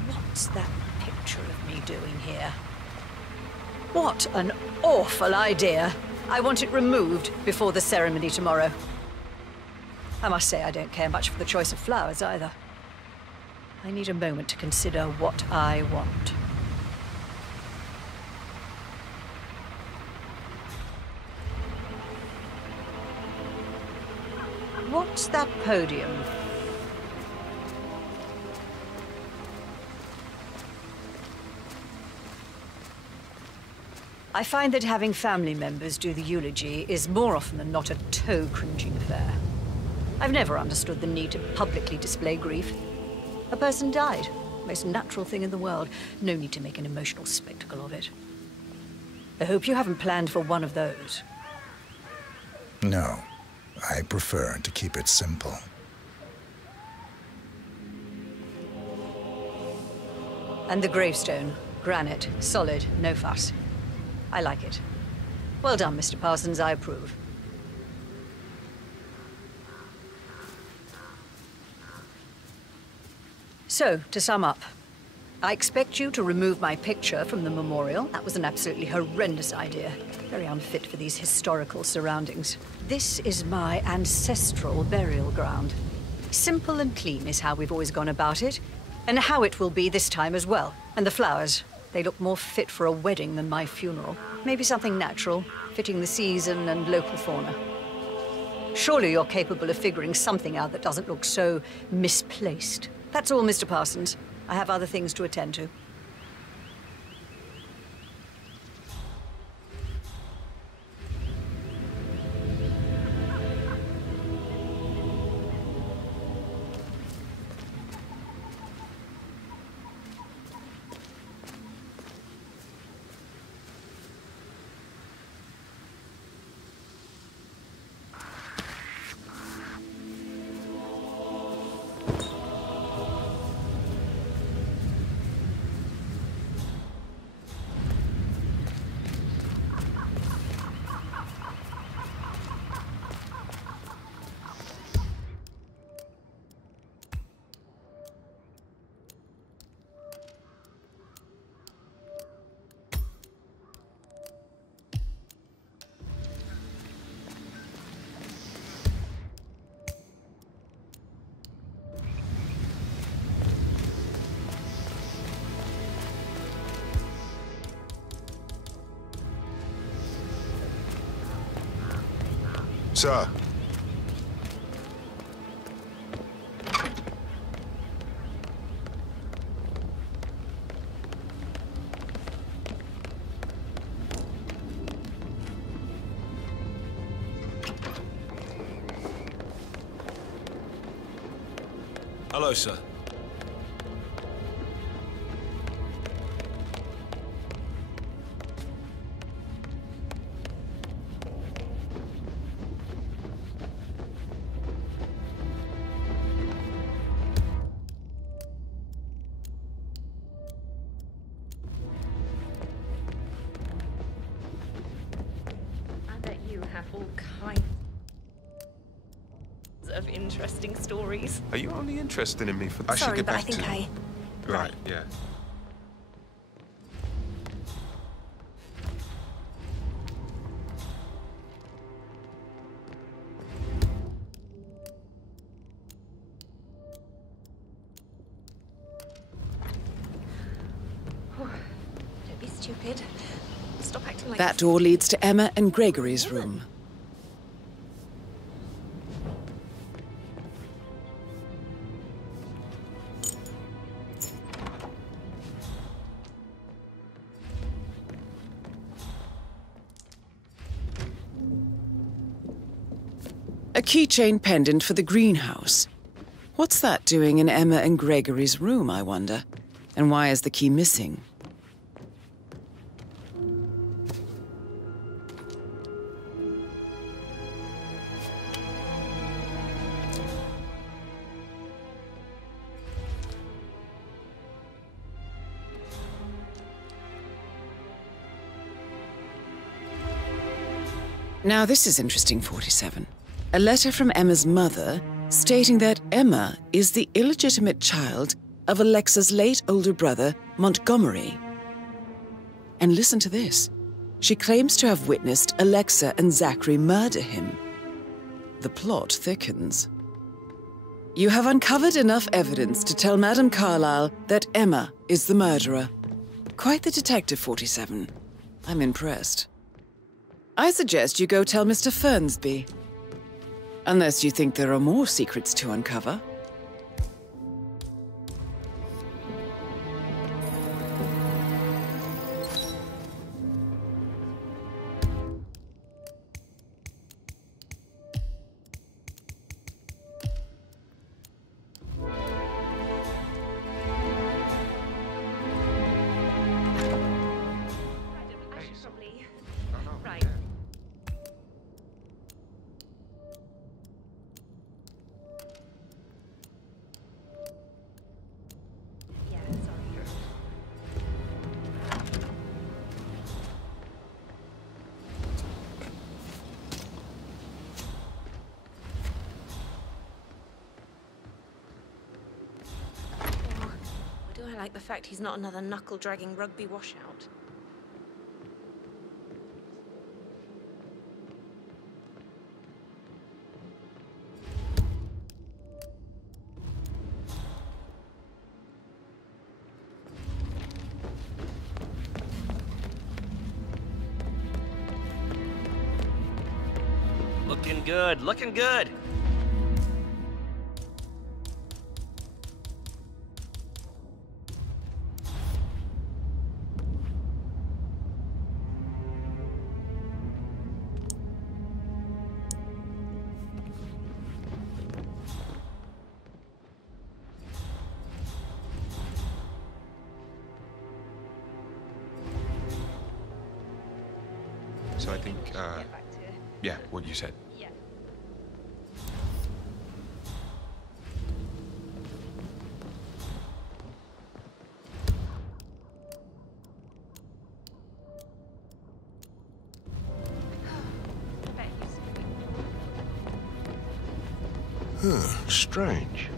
What's that picture of me doing here? What an awful idea. I want it removed before the ceremony tomorrow. I must say I don't care much for the choice of flowers either. I need a moment to consider what I want. What's that podium? I find that having family members do the eulogy is more often than not a toe-cringing affair. I've never understood the need to publicly display grief. A person died. Most natural thing in the world. No need to make an emotional spectacle of it. I hope you haven't planned for one of those. No, I prefer to keep it simple. And the gravestone, granite, solid, no fuss. I like it. Well done, Mr. Parsons, I approve. So, to sum up, I expect you to remove my picture from the memorial. That was an absolutely horrendous idea. Very unfit for these historical surroundings. This is my ancestral burial ground. Simple and clean is how we've always gone about it, and how it will be this time as well. And the flowers. They look more fit for a wedding than my funeral. Maybe something natural, fitting the season and local fauna. Surely you're capable of figuring something out that doesn't look so misplaced. That's all, Mr. Parsons. I have other things to attend to. Sir. Hello, sir. All kinds of interesting stories. Are you only interested in me for the... Sorry, but I think Right, yeah. Don't be stupid. Stop acting like... That door leads to Emma and Gregory's room. A keychain pendant for the greenhouse. What's that doing in Emma and Gregory's room, I wonder? And why is the key missing? Now this is interesting, 47. A letter from Emma's mother stating that Emma is the illegitimate child of Alexa's late older brother, Montgomery. And listen to this. She claims to have witnessed Alexa and Zachary murder him. The plot thickens. You have uncovered enough evidence to tell Madame Carlyle that Emma is the murderer. Quite the detective, 47. I'm impressed. I suggest you go tell Mr. Fernsby. Unless you think there are more secrets to uncover. I like the fact he's not another knuckle-dragging rugby washout. Looking Looking good, looking good. So I think, yeah, what you said. Strange.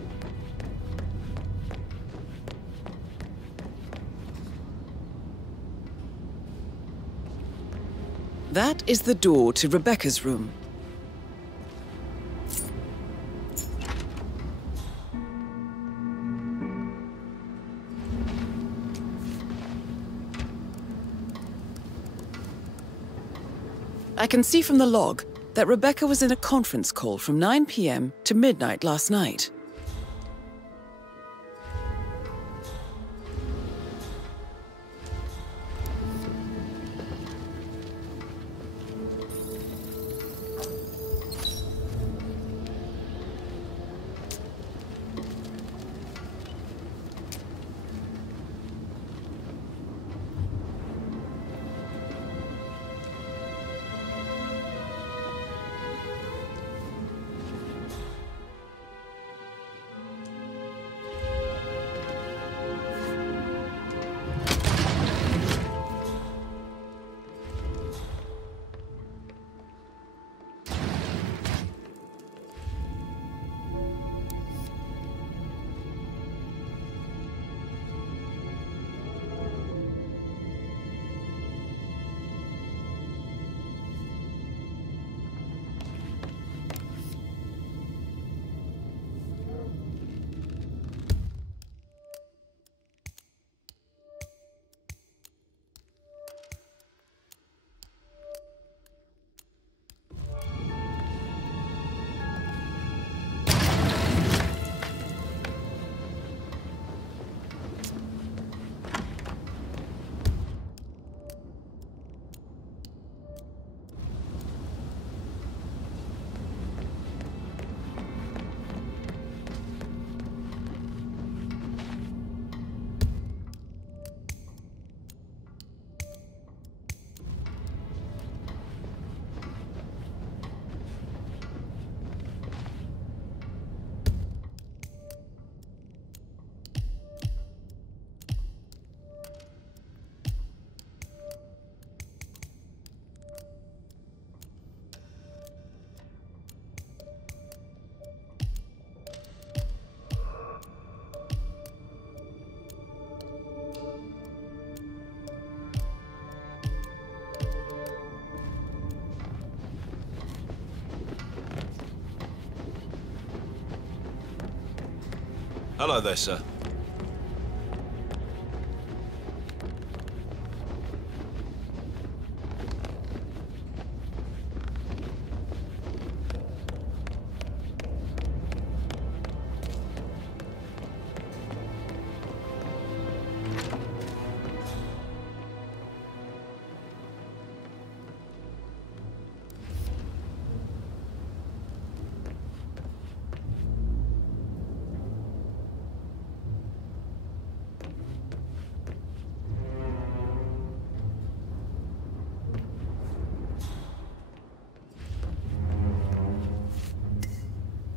That is the door to Rebecca's room. I can see from the log that Rebecca was in a conference call from 9 p.m. to midnight last night. Hello there, sir.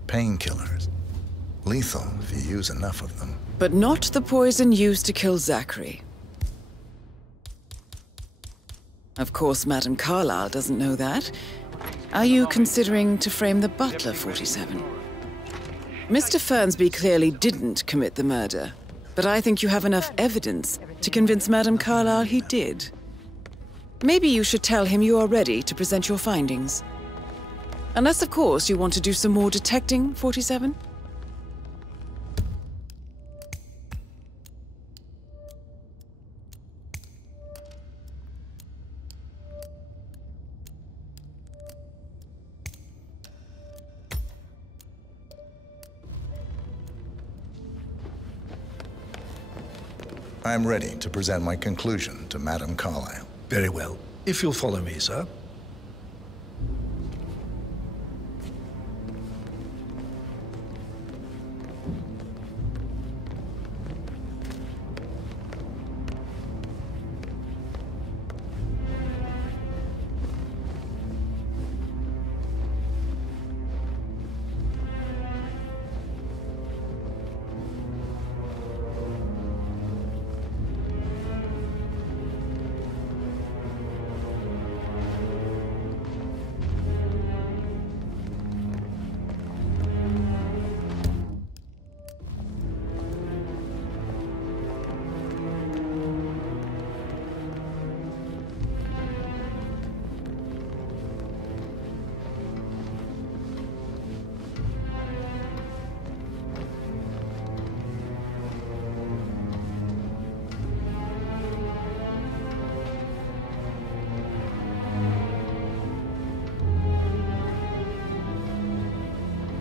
Painkillers. Lethal if you use enough of them. But not the poison used to kill Zachary. Of course, Madame Carlyle doesn't know that. Are you considering to frame the butler, 47? Mr. Fernsby clearly didn't commit the murder, but I think you have enough evidence to convince Madame Carlyle he did. Maybe you should tell him you are ready to present your findings. Unless, of course, you want to do some more detecting, 47? I'm ready to present my conclusion to Madame Carlyle. Very well. If you'll follow me, sir.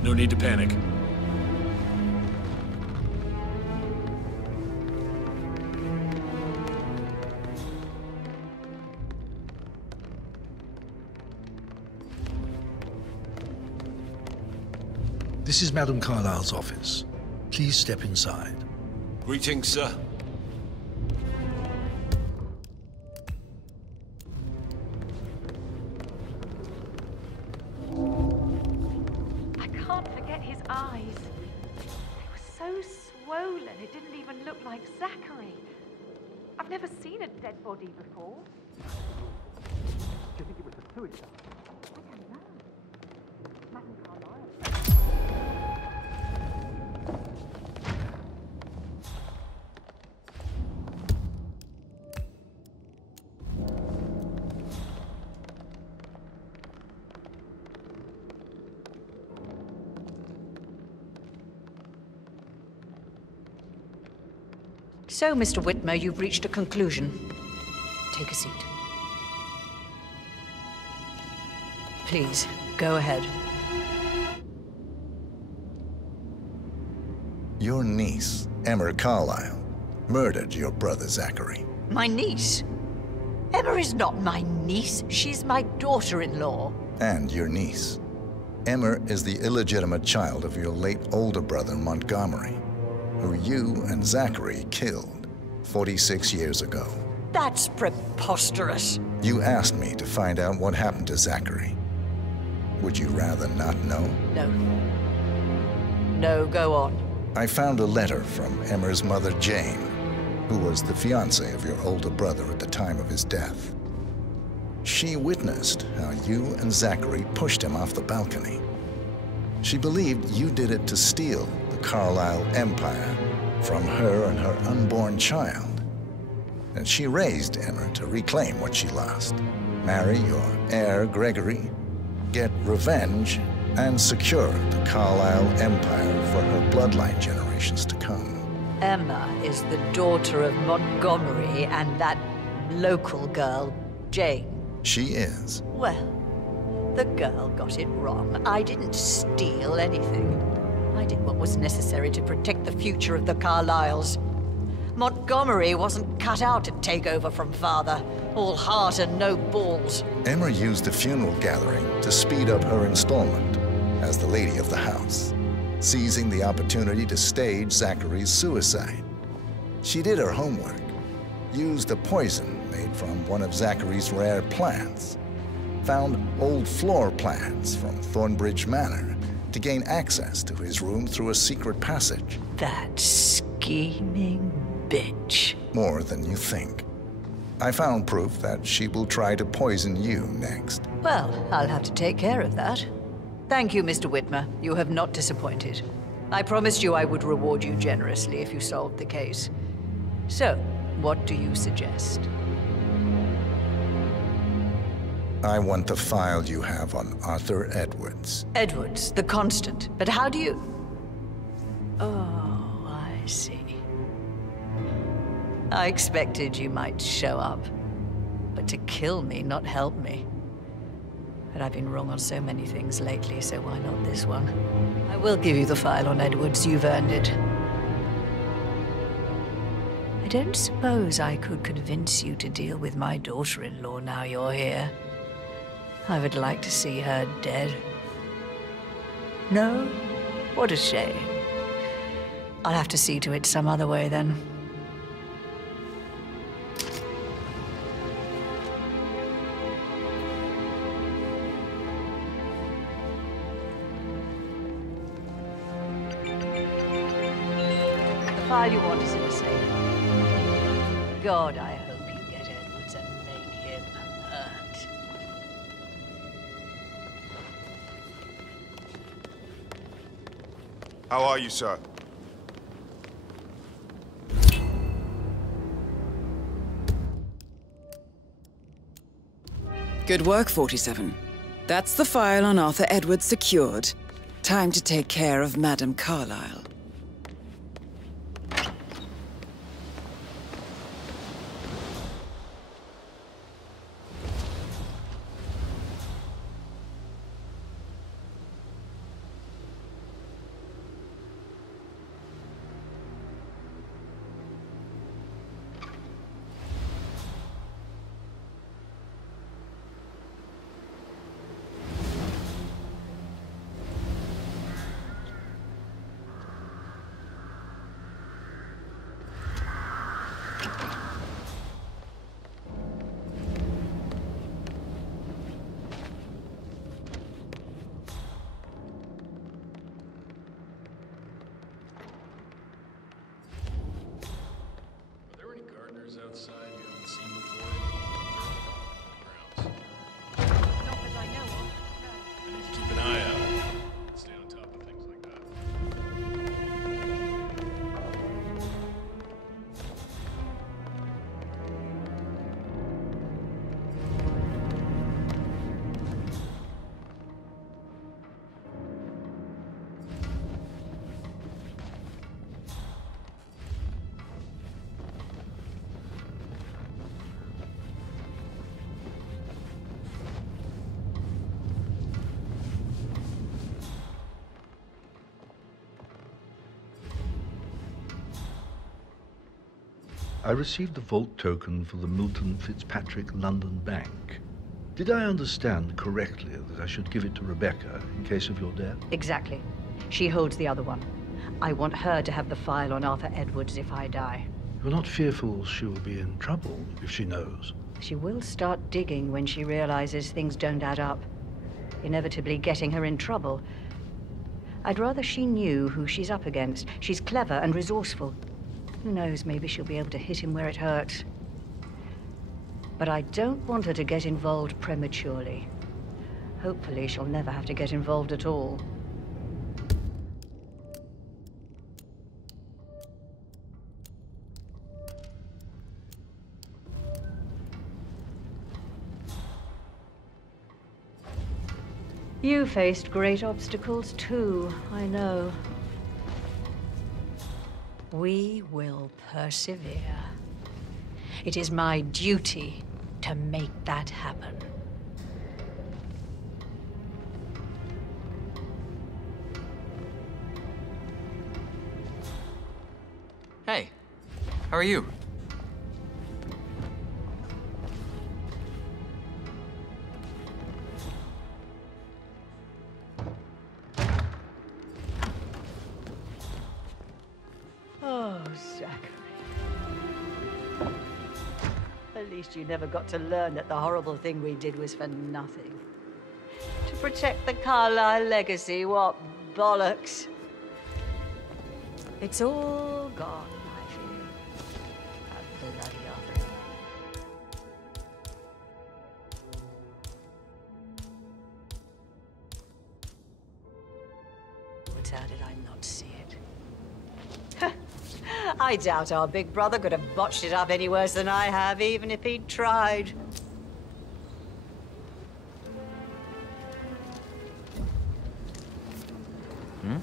No need to panic. This is Madame Carlyle's office. Please step inside. Greetings, sir. I can't forget his eyes. They were so swollen, it didn't even look like Zachary. I've never seen a dead body before. Do you think it was a suicide? I don't know. Madame Carlyle. So, Mr. Whitmer, you've reached a conclusion. Take a seat. Please, go ahead. Your niece, Emma Carlyle, murdered your brother Zachary. My niece? Emma is not my niece. She's my daughter-in-law. And your niece. Emma is the illegitimate child of your late older brother Montgomery, who you and Zachary killed 46 years ago. That's preposterous. You asked me to find out what happened to Zachary. Would you rather not know? No. No, go on. I found a letter from Emma's mother, Jane, who was the fiancée of your older brother at the time of his death. She witnessed how you and Zachary pushed him off the balcony. She believed you did it to steal the Carlyle empire from her and her unborn child. And she raised Emma to reclaim what she lost, marry your heir, Gregory, get revenge, and secure the Carlyle empire for her bloodline generations to come. Emma is the daughter of Montgomery and that local girl, Jane. She is. Well, the girl got it wrong. I didn't steal anything. I did what was necessary to protect the future of the Carlyles. Montgomery wasn't cut out to take over from father. All heart and no balls. Emma used the funeral gathering to speed up her installment as the lady of the house, seizing the opportunity to stage Zachary's suicide. She did her homework, used a poison made from one of Zachary's rare plants, found old floor plans from Thornbridge Manor to gain access to his room through a secret passage. That scheming bitch. More than you think. I found proof that she will try to poison you next. Well, I'll have to take care of that. Thank you, Mr. Whitmer. You have not disappointed. I promised you I would reward you generously if you solved the case. So, what do you suggest? I want the file you have on Arthur Edwards. Edwards, the Constant. But how do you... Oh, I see. I expected you might show up. But to kill me, not help me. But I've been wrong on so many things lately, so why not this one? I will give you the file on Edwards. You've earned it. I don't suppose I could convince you to deal with my daughter-in-law now you're here. I would like to see her dead. No? What a shame. I'll have to see to it some other way then. The file you want is in the safe. God, I hope you get Edwards and make him hurt. How are you, sir? Good work, 47. That's the file on Arthur Edwards secured. Time to take care of Madame Carlyle. Outside you haven't seen before? Not that I know of. I need to keep an eye out. Stay on top of things like that. I received the vault token for the Milton Fitzpatrick London Bank. Did I understand correctly that I should give it to Rebecca in case of your death? Exactly. She holds the other one. I want her to have the file on Arthur Edwards if I die. You're not fearful she will be in trouble if she knows? She will start digging when she realizes things don't add up, inevitably getting her in trouble. I'd rather she knew who she's up against. She's clever and resourceful. Who knows, maybe she'll be able to hit him where it hurts. But I don't want her to get involved prematurely. Hopefully she'll never have to get involved at all. You faced great obstacles too, I know. We will persevere. It is my duty to make that happen. Hey, how are you? Oh, Zachary. At least you never got to learn that the horrible thing we did was for nothing. To protect the Carlyle legacy, what bollocks. It's all gone, I fear. That bloody Arthur. But how did I not see it? I doubt our big brother could have botched it up any worse than I have, even if he'd tried. Hmm?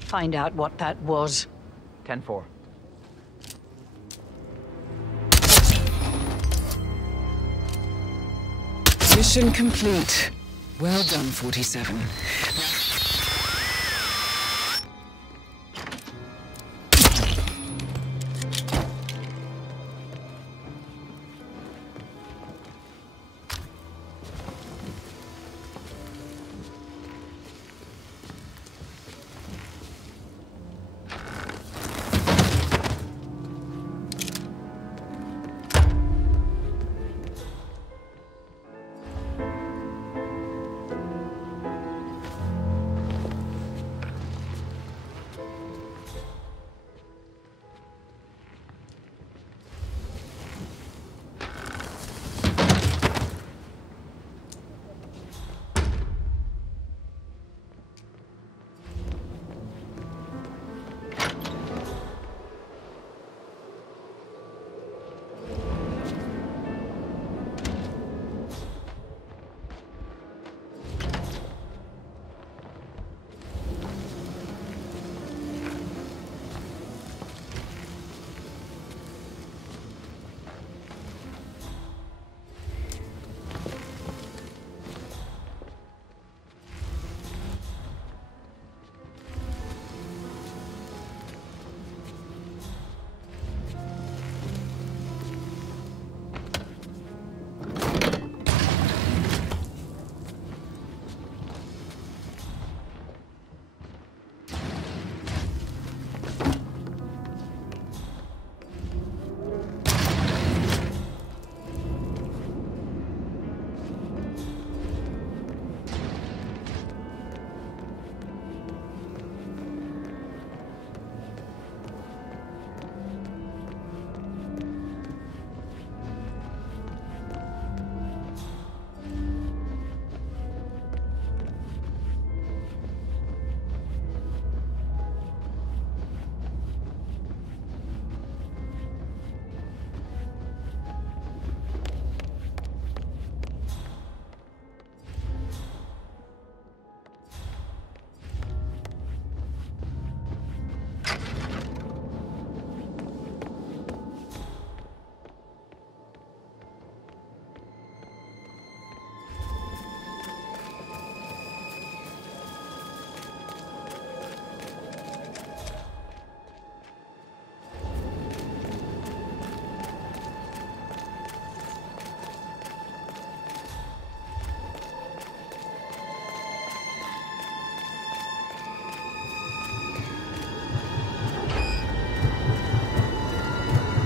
Find out what that was. 10-4. Mission complete. Well done, 47.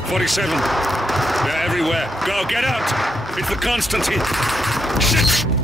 47. They're everywhere. Go, get out! It's the Constantine. Shit!